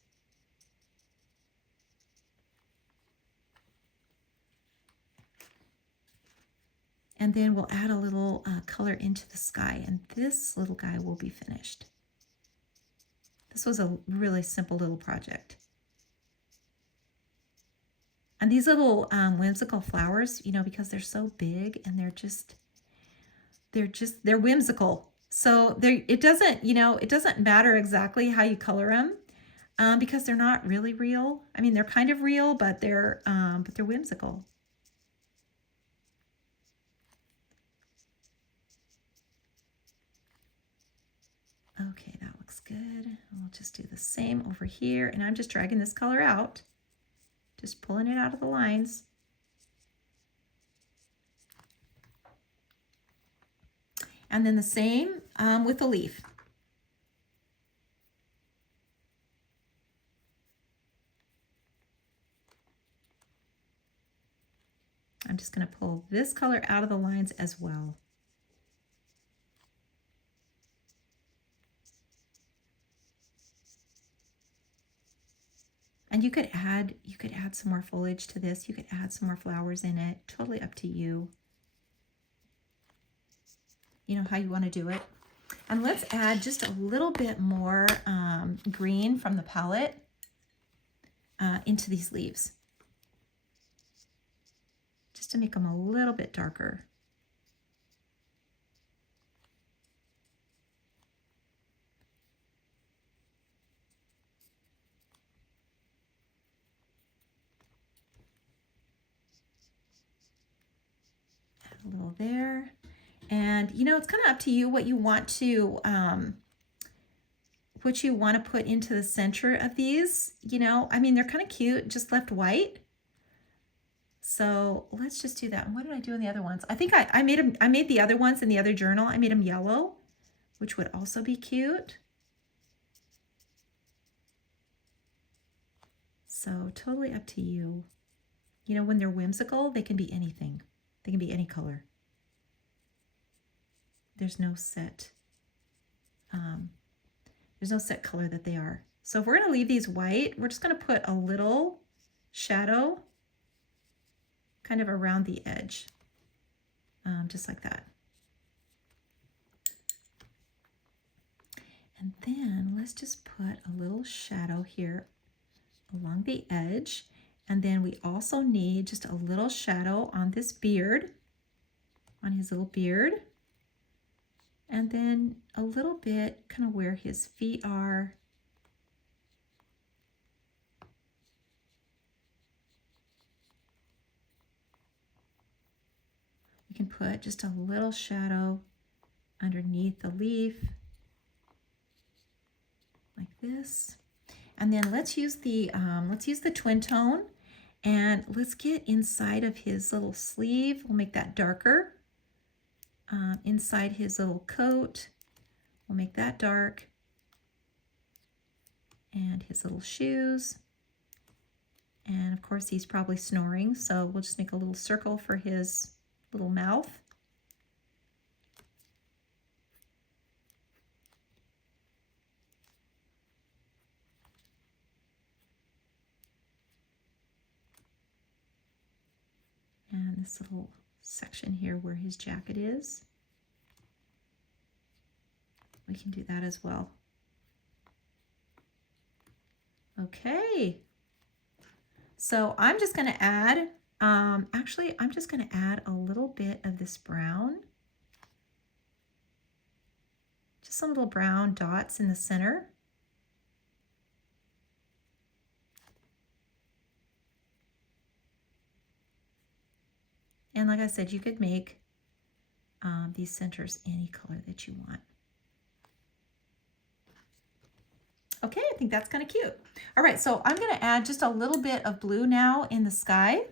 And then we'll add a little color into the sky, and this little guy will be finished. This was a really simple little project. And these little whimsical flowers, you know, because they're so big and they're whimsical. So it doesn't, you know, it doesn't matter exactly how you color them because they're not really real. I mean, they're kind of real, but they're whimsical. Okay, that looks good. We'll just do the same over here, and I'm just dragging this color out, just pulling it out of the lines. And then the same with the leaf. I'm just going to pull this color out of the lines as well. And you could add some more foliage to this. You could add some more flowers in it. Totally up to you. You know how you want to do it. And let's add just a little bit more green from the palette into these leaves, just to make them a little bit darker. A little there. And you know, it's kind of up to you what you want to put into the center of these. You know, I mean, they're kind of cute, just left white. So let's just do that. And what did I do in the other ones? I think I made the other ones in the other journal. I made them yellow, which would also be cute. So totally up to you. You know, when they're whimsical, they can be anything. They can be any color. There's no set color that they are. So if we're going to leave these white, we're just going to put a little shadow kind of around the edge, just like that. And then let's just put a little shadow here along the edge. And then we also need just a little shadow on this beard, on his little beard. And then a little bit kind of where his feet are. We can put just a little shadow underneath the leaf, like this. And then let's use the twin tone, and let's get inside of his little sleeve. We'll make that darker. Inside his little coat, we'll make that dark. And his little shoes. And of course he's probably snoring, so we'll just make a little circle for his little mouth. And this little section here where his jacket is, we can do that as well. Okay, so I'm just going to add, actually I'm just going to add a little bit of this brown, just some little brown dots in the center. And like I said, you could make these centers any color that you want. Okay, I think that's kind of cute. All right, so I'm going to add just a little bit of blue now in the sky.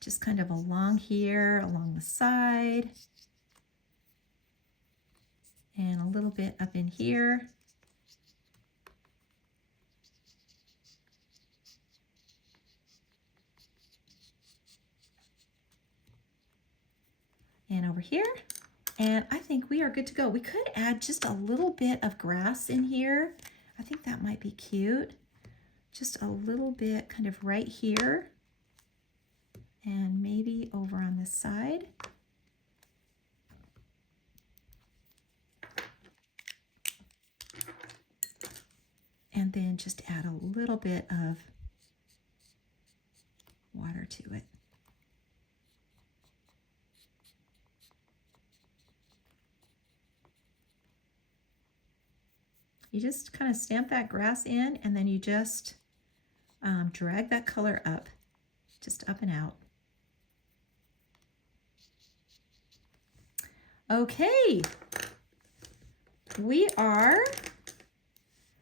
Just kind of along here, along the side. And a little bit up in here. And over here. And I think we are good to go. We could add just a little bit of grass in here. I think that might be cute. Just a little bit kind of right here. And maybe over on this side. And then just add a little bit of water to it. You just kind of stamp that grass in, and then you just drag that color up, just up and out. Okay, we are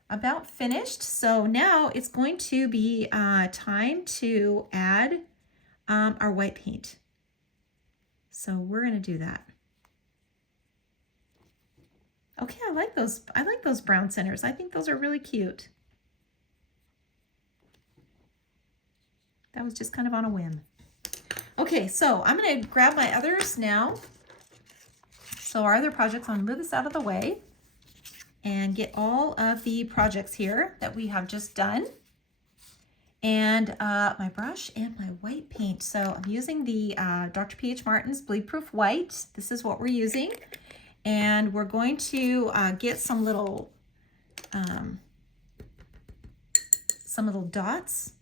about finished. So now it's going to be time to add our white paint. So we're going to do that. Okay, I like those brown centers. I think those are really cute. That was just kind of on a whim. Okay, so I'm going to grab my others now. So our other projects, I'm going to move this out of the way and get all of the projects here that we have just done. And my brush and my white paint. So I'm using the Dr. P.H. Martin's Bleed Proof White. This is what we're using. And we're going to get some little dots.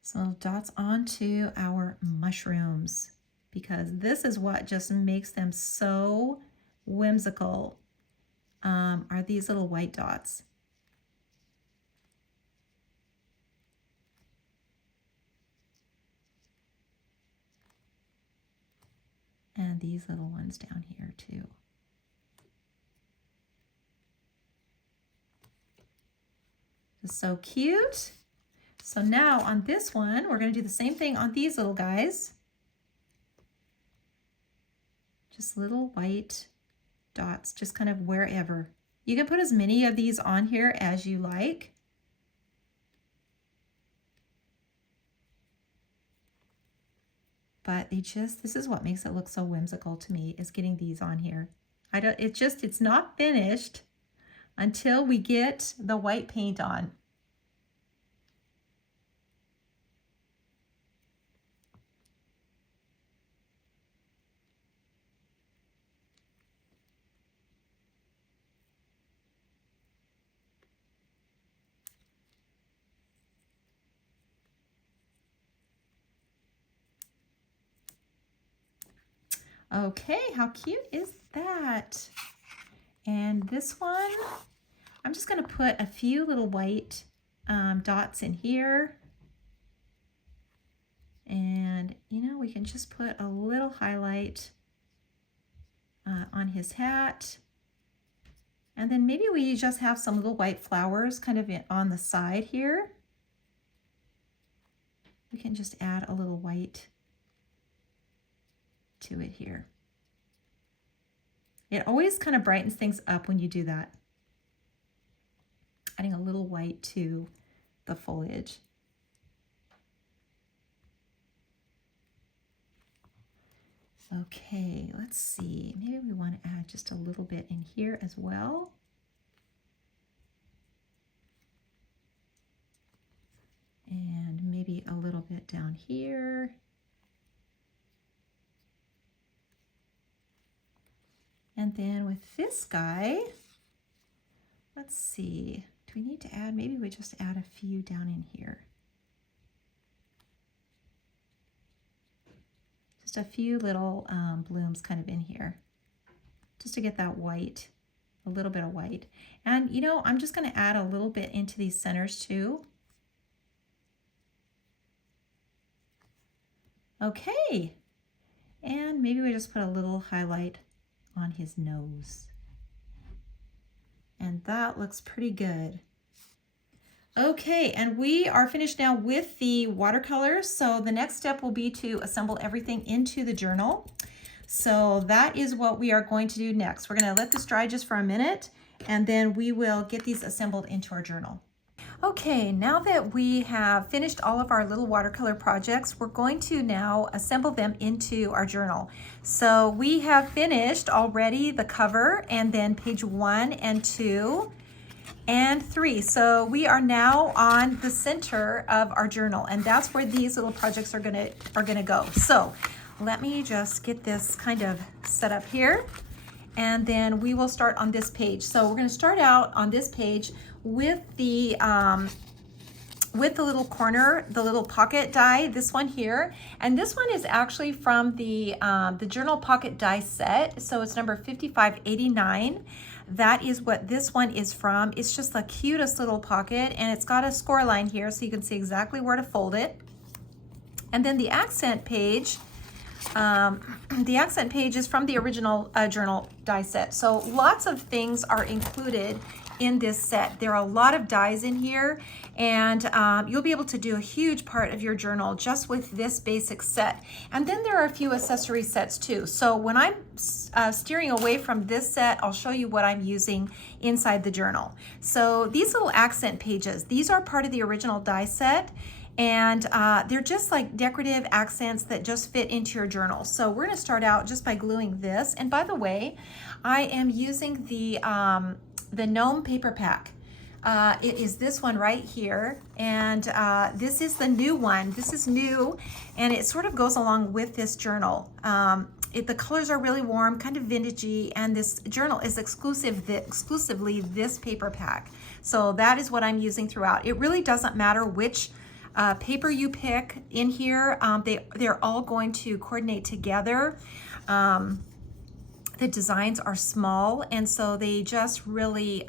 Some little dots onto our mushrooms, because this is what just makes them so whimsical, are these little white dots. And these little ones down here too. It's so cute. So now on this one, we're going to do the same thing on these little guys. Just little white dots, just kind of wherever. You can put as many of these on here as you like. But this is what makes it look so whimsical to me, is getting these on here. It's not finished until we get the white paint on. Okay, how cute is that? And this one, I'm just going to put a few little white dots in here. And, you know, we can just put a little highlight on his hat. And then maybe we just have some little white flowers kind of on the side here. We can just add a little white to it here. It always kind of brightens things up when you do that. Adding a little white to the foliage. Okay, let's see. Maybe we want to add just a little bit in here as well. And maybe a little bit down here. And then with this guy, let's see. Do we need to add? Maybe we just add a few down in here. Just a few little blooms kind of in here, just to get that white, a little bit of white. And you know, I'm just going to add a little bit into these centers too. Okay, and maybe we just put a little highlight on his nose. And that looks pretty good. Okay, and we are finished now with the watercolors. So the next step will be to assemble everything into the journal. So that is what we are going to do next. We're going to let this dry just for a minute, and then we will get these assembled into our journal. Okay, now that we have finished all of our little watercolor projects, we're going to now assemble them into our journal. So we have finished already the cover, and then page 1 and 2 and 3. So we are now on the center of our journal, and that's where these little projects are gonna go. So let me just get this kind of set up here, and then we will start on this page. So we're gonna start out on this page with the little corner, the little pocket die, this one here. And this one is actually from the journal pocket die set. So it's number 5589. That is what this one is from. It's just the cutest little pocket, and it's got a score line here so you can see exactly where to fold it. And then the accent page, is from the original journal die set. So lots of things are included in this set. There are a lot of dies in here, and you'll be able to do a huge part of your journal just with this basic set. And then there are a few accessory sets too. So when I'm steering away from this set, I'll show you what I'm using inside the journal. So these little accent pages, these are part of the original die set, and they're just like decorative accents that just fit into your journal. So we're going to start out just by gluing this. And by the way, I am using the Gnome paper pack. It is this one right here, and this is the new one. This is new, and it sort of goes along with this journal. The colors are really warm, kind of vintagey, and this journal is exclusively this paper pack. So that is what I'm using throughout. It really doesn't matter which paper you pick in here. They're all going to coordinate together. The designs are small, and so they just really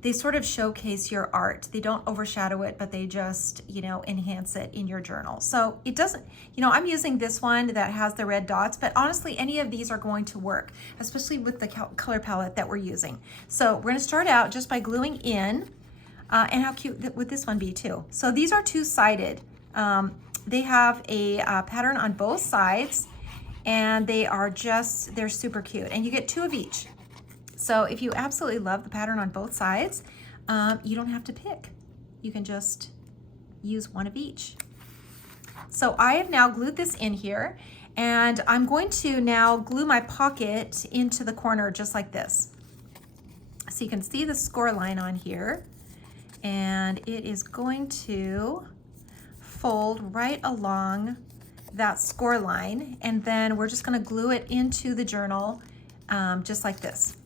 they sort of showcase your art. They don't overshadow it, but they just, you know, enhance it in your journal. So it doesn't, you know, I'm using this one that has the red dots, but honestly, any of these are going to work, especially with the color palette that we're using. So we're gonna start out just by gluing in, and how cute would this one be too? So these are two-sided. They have a pattern on both sides, and they're super cute, and you get 2 of each. So if you absolutely love the pattern on both sides, you don't have to pick. You can just use 1 of each. So I have now glued this in here, and I'm going to now glue my pocket into the corner just like this. So you can see the score line on here, and it is going to fold right along that score line, and then we're just going to glue it into the journal just like this.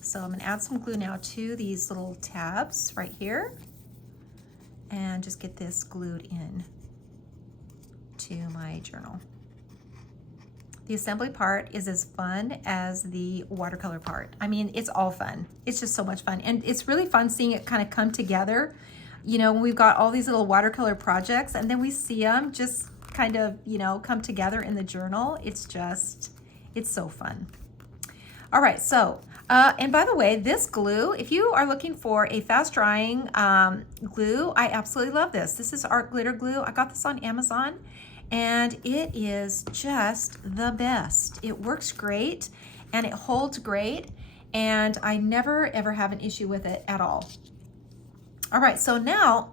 So I'm going to add some glue now to these little tabs right here, and just get this glued in to my journal. The assembly part is as fun as the watercolor part. I mean, it's all fun. It's just so much fun, and it's really fun seeing it kind of come together. You know, when we've got all these little watercolor projects, and then we see them just kind of, you know, come together in the journal. It's so fun. All right, so, and by the way, this glue, if you are looking for a fast drying glue, I absolutely love this. This is Art Glitter Glue. I got this on Amazon, and it is just the best. It works great, and it holds great, and I never ever have an issue with it at all. All right, so now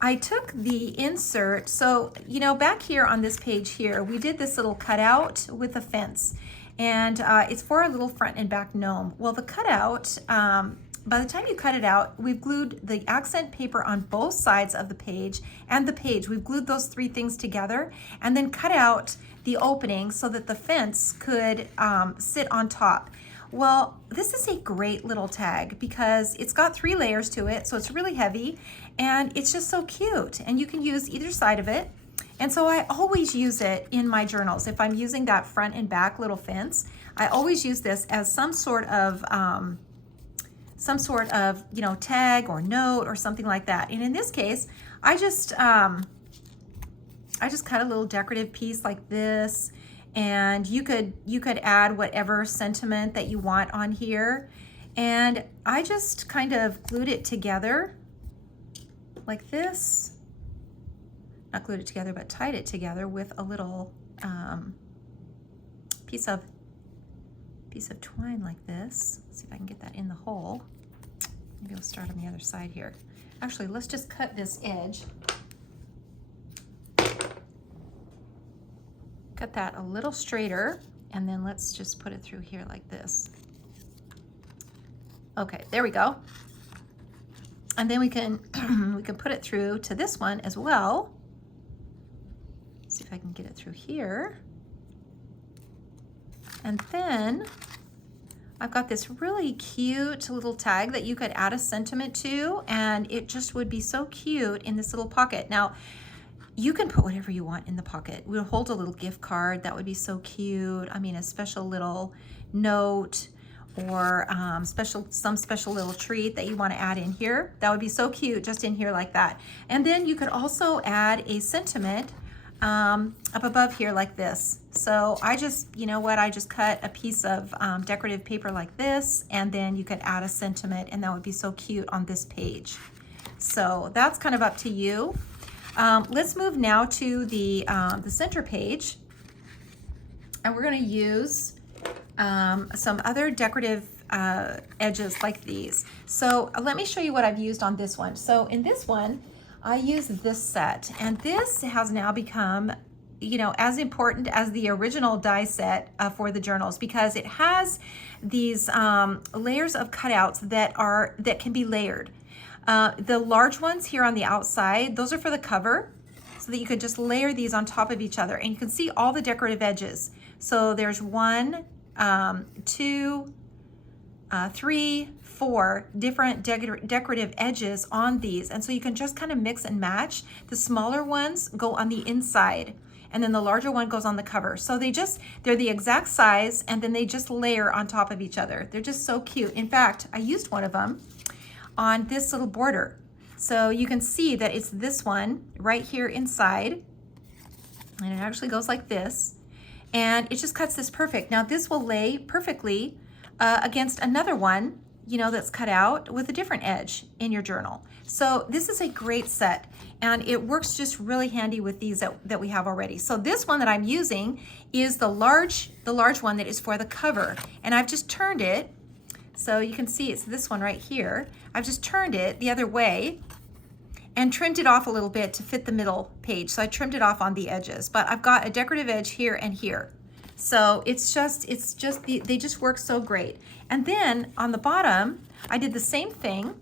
I took the insert. So, you know, back here on this page here, we did this little cutout with a fence, and it's for a little front and back gnome. Well, the cutout, by the time you cut it out, we've glued the accent paper on both sides of the page and the page. We've glued those three things together and then cut out the opening so that the fence could sit on top. Well, this is a great little tag because it's got 3 layers to it, so it's really heavy, and it's just so cute, and you can use either side of it. And so I always use it in my journals. If I'm using that front and back little fence, I always use this as some sort of you know, tag or note or something like that. And in this case, I just cut a little decorative piece like this. And you could add whatever sentiment that you want on here. And I just kind of glued it together like this. Not glued it together, but tied it together with a little piece of twine like this. Let's see if I can get that in the hole. Maybe I'll start on the other side here. Actually, let's just cut this edge. Cut that a little straighter, and then let's just put it through here like this. Okay, there we go. And then we can we can put it through to this one as well. See if I can get it through here. And then I've got this really cute little tag that you could add a sentiment to, and it just would be so cute in this little pocket. Now, you can put whatever you want in the pocket. We'll hold a little gift card. That would be so cute. I mean, a special little note or some special little treat that you want to add in here. That would be so cute just in here like that. And then you could also add a sentiment up above here like this. So I just, you know what, I just cut a piece of decorative paper like this, and then you could add a sentiment, and that would be so cute on this page. So that's kind of up to you. Let's move now to the center page, and we're going to use some other decorative edges like these. So let me show you what I've used on this one. So in this one, I use this set, and this has now become, you know, as important as the original die set for the journals, because it has these layers of cutouts that can be layered. The large ones here on the outside, those are for the cover, so that you could just layer these on top of each other, and you can see all the decorative edges. So there's 1, 2, 3, 4 different decorative edges on these, and so you can just kind of mix and match. The smaller ones go on the inside, and then the larger one goes on the cover. So they're the exact size, and then they just layer on top of each other. They're just so cute. In fact, I used one of them on this little border. So you can see that it's this one right here inside, and it actually goes like this, and it just cuts this perfect. Now this will lay perfectly against another one, you know, that's cut out with a different edge in your journal. So this is a great set, and it works just really handy with these that we have already. So this one that I'm using is the large one that is for the cover, and I've just turned it. So you can see it's this one right here. I've just turned it the other way and trimmed it off a little bit to fit the middle page. So I trimmed it off on the edges, but I've got a decorative edge here and here. So they just work so great. And then on the bottom, I did the same thing,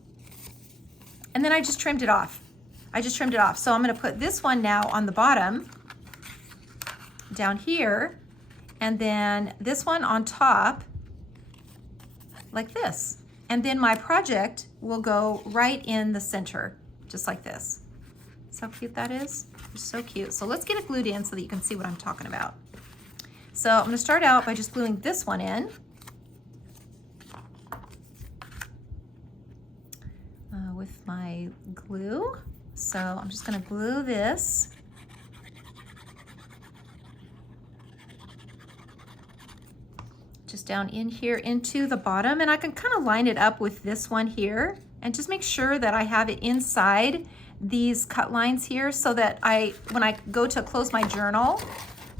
and then I just trimmed it off. So I'm gonna put this one now on the bottom down here, and then this one on top like this. And then my project will go right in the center, just like this. See how cute that is? It's so cute. So let's get it glued in so that you can see what I'm talking about. So I'm gonna start out by just gluing this one in. With my glue. So I'm just gonna glue this. Just down in here into the bottom, and I can kind of line it up with this one here and just make sure that I have it inside these cut lines here, so that when I go to close my journal,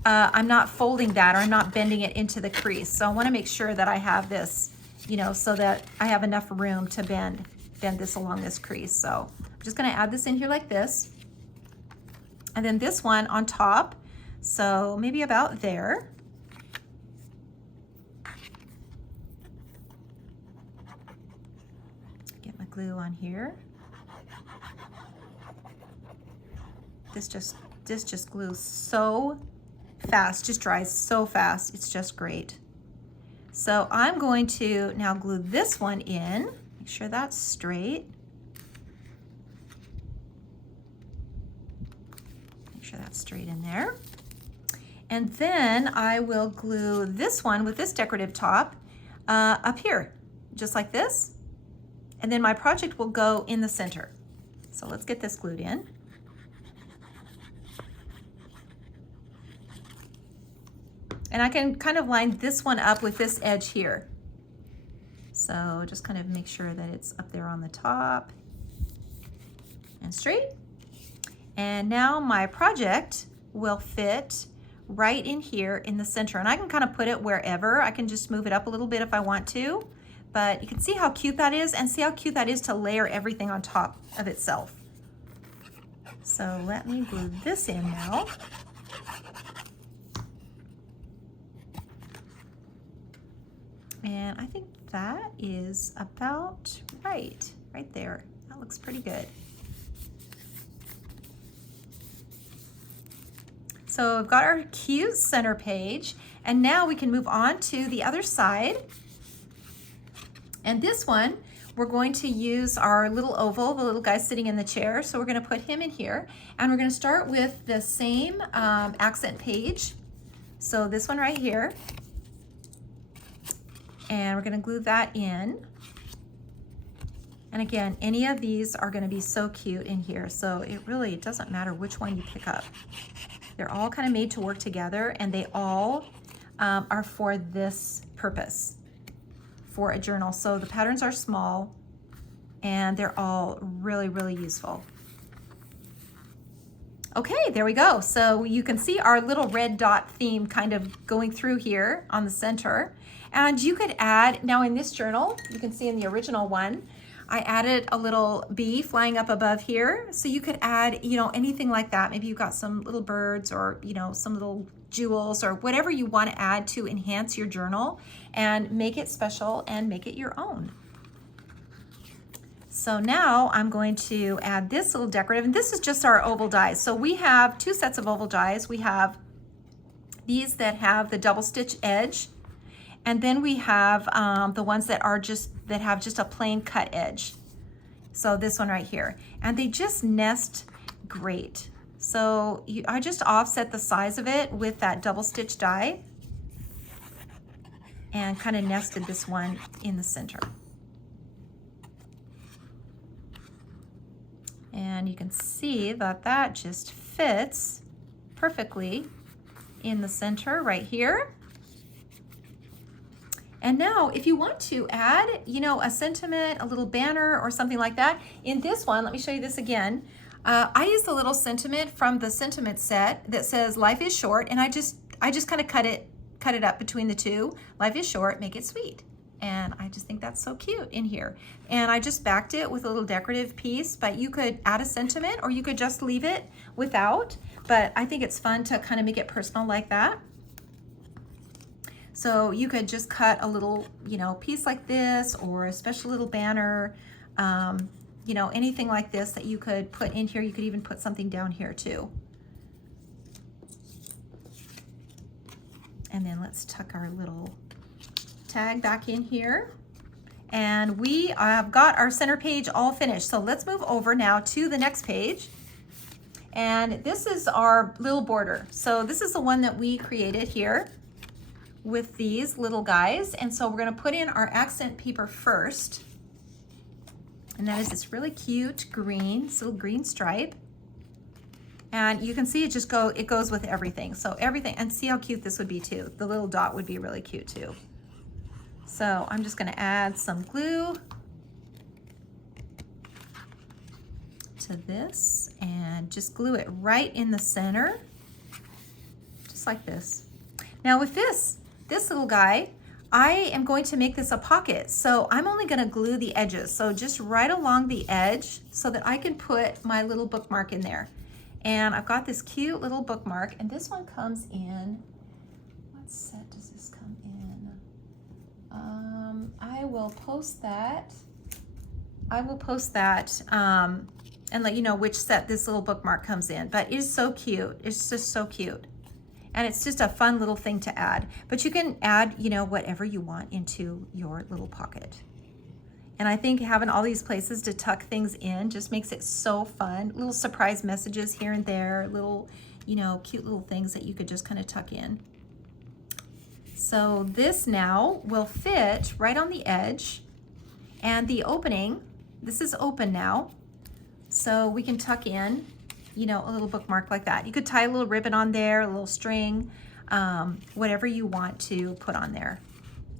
I'm not folding that, or I'm not bending it into the crease. So I want to make sure that I have this, you know, so that I have enough room to bend this along this crease. So I'm just going to add this in here like this. And then this one on top, so maybe about there. Get my glue on here. This just glues so fast, just dries so fast. It's just great. So I'm going to now glue this one in, make sure that's straight. Make sure that's straight in there. And then I will glue this one with this decorative top up here, just like this. And then my project will go in the center. So let's get this glued in. And I can kind of line this one up with this edge here. So just kind of make sure that it's up there on the top and straight. And now my project will fit right in here in the center. And I can kind of put it wherever. I can just move it up a little bit if I want to. But you can see how cute that is, and see how cute that is to layer everything on top of itself. So let me glue this in now. And I think that is about right there. That looks pretty good. So I've got our cute center page, and now we can move on to the other side. And this one, we're going to use our little oval, the little guy sitting in the chair. So we're going to put him in here, and we're going to start with the same accent page. So this one right here. And we're going to glue that in. And again, any of these are going to be so cute in here. So it really doesn't matter which one you pick up. They're all kind of made to work together, and they all are for this purpose, for a journal. So the patterns are small, and they're all really, really useful. Okay, there we go. So you can see our little red dot theme kind of going through here on the center. And you could add, now in this journal, you can see in the original one, I added a little bee flying up above here. So you could add, you know, anything like that. Maybe you've got some little birds, or, you know, some little jewels, or whatever you want to add to enhance your journal and make it special and make it your own. So now I'm going to add this little decorative, and this is just our oval dies. So we have two sets of oval dies. We have these that have the double stitch edge, and then we have the ones that are that have just a plain cut edge. So this one right here, and they just nest great. So I just offset the size of it with that double stitch die and kind of nested this one in the center. And you can see that that just fits perfectly in the center right here. And now if you want to add, you know, a sentiment, a little banner or something like that, in this one, let me show you this again. I used a little sentiment from the sentiment set that says life is short, and I just kind of cut it up between the two. Life is short, make it sweet. And I just think that's so cute in here. And I just backed it with a little decorative piece, but you could add a sentiment or you could just leave it without. But I think it's fun to kind of make it personal like that. So you could just cut a little, you know, piece like this, or a special little banner, you know, anything like this that you could put in here. You could even put something down here too. And then let's tuck our little tag back in here. And we have got our center page all finished. So let's move over now to the next page. And this is our little border. So this is the one that we created here with these little guys. And so we're gonna put in our accent paper first. And that is this really cute green, this little green stripe. And you can see it goes with everything. So everything, and see how cute this would be too. The little dot would be really cute too. So I'm just gonna add some glue to this and just glue it right in the center, just just like this. Now with this little guy, I am going to make this a pocket. So I'm only gonna glue the edges. So just right along the edge so that I can put my little bookmark in there. And I've got this cute little bookmark, and this one comes in, what set does this come in? I will post that. And let you know which set this little bookmark comes in, but it is so cute. It's just so cute. And it's just a fun little thing to add. But you can add, you know, whatever you want into your little pocket. And I think having all these places to tuck things in just makes it so fun. Little surprise messages here and there, little, you know, cute little things that you could just kind of tuck in. So this now will fit right on the edge, and the opening, this is open now. So we can tuck in, you know, a little bookmark like that. You could tie a little ribbon on there, a little string, whatever you want to put on there.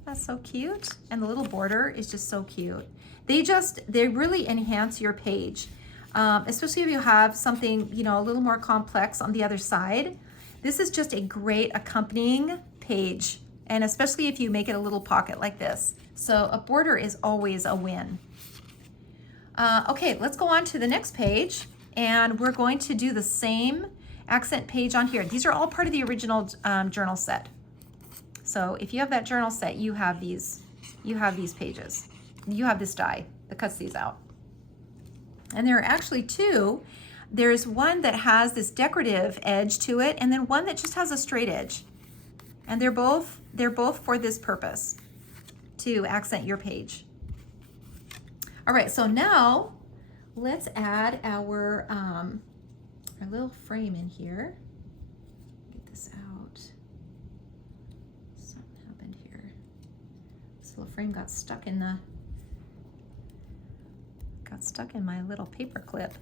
That's so cute. And the little border is just so cute. They really enhance your page, especially if you have something, you know, a little more complex on the other side. This is just a great accompanying page, and especially if you make it a little pocket like this. So a border is always a win. Okay, let's go on to the next page, and we're going to do the same accent page on here. These are all part of the original journal set. So if you have that journal set, you have these pages. You have this die that cuts these out. And there are actually two. There's one that has this decorative edge to it, and then one that just has a straight edge. And they're both for this purpose, to accent your page. All right, so now let's add our little frame in here. Get this out. Something happened here. This little frame got stuck in my little paper clip.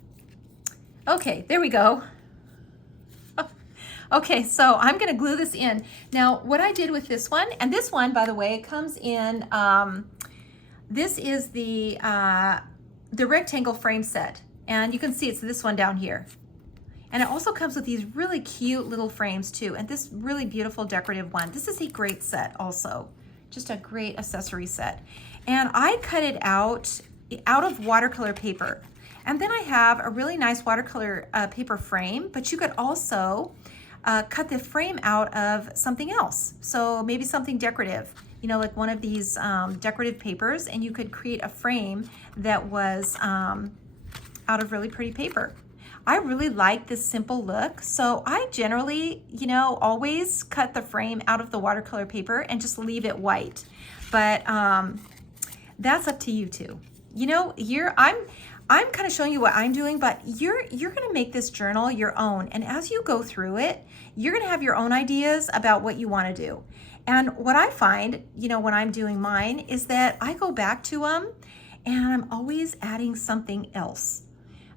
Okay, there we go. Okay, so I'm gonna glue this in. Now, what I did with this one, and this one, by the way, comes in, this is the rectangle frame set. And you can see it's this one down here. And it also comes with these really cute little frames too, and this really beautiful decorative one. This is a great set also, just a great accessory set. And I cut it out of watercolor paper. And then I have a really nice watercolor paper frame, but you could also cut the frame out of something else. So maybe something decorative, you know, like one of these decorative papers, and you could create a frame that was out of really pretty paper. I really like this simple look, so I generally, you know, always cut the frame out of the watercolor paper and just leave it white. But that's up to you too. You know, I'm kind of showing you what I'm doing, but you're gonna make this journal your own. And as you go through it, you're gonna have your own ideas about what you wanna do. And what I find, you know, when I'm doing mine is that I go back to them and I'm always adding something else.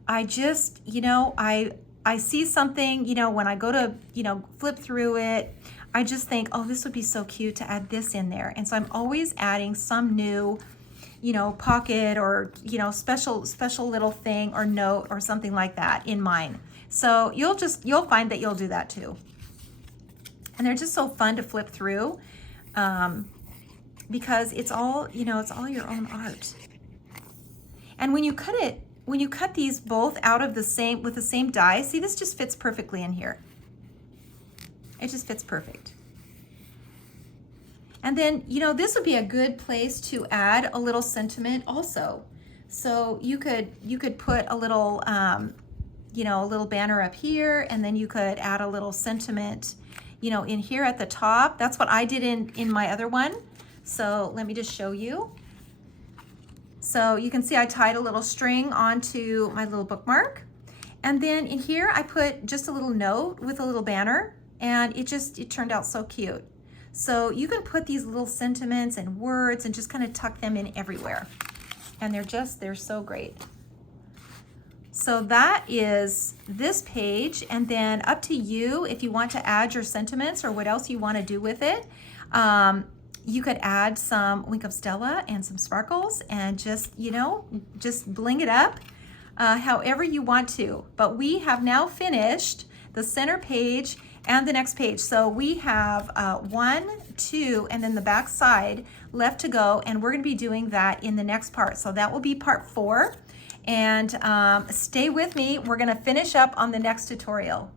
I just, you know, I see something, you know, when I go to, you know, flip through it, I just think, oh, this would be so cute to add this in there. And so I'm always adding some new, you know, pocket or, you know, special little thing or note or something like that in mine. So you'll find that you'll do that too. And they're just so fun to flip through because it's all, you know, it's all your own art. And when you cut these both out of with the same die, see, this just fits perfectly in here. It just fits perfect. And then, you know, this would be a good place to add a little sentiment also. So you could put a little, you know, a little banner up here, and then you could add a little sentiment, you know, in here at the top. That's what I did in my other one. So let me just show you. So you can see I tied a little string onto my little bookmark. And then in here, I put just a little note with a little banner, and it turned out so cute. So you can put these little sentiments and words and just kind of tuck them in everywhere. And they're so great. So that is this page, and then up to you if you want to add your sentiments or what else you want to do with it. You could add some Wink of Stella and some sparkles and just, you know, just bling it up however you want to. But we have now finished the center page and the next page. So we have 1, 2, and then the back side left to go, and we're going to be doing that in the next part. So that will be part 4, and stay with me. We're going to finish up on the next tutorial.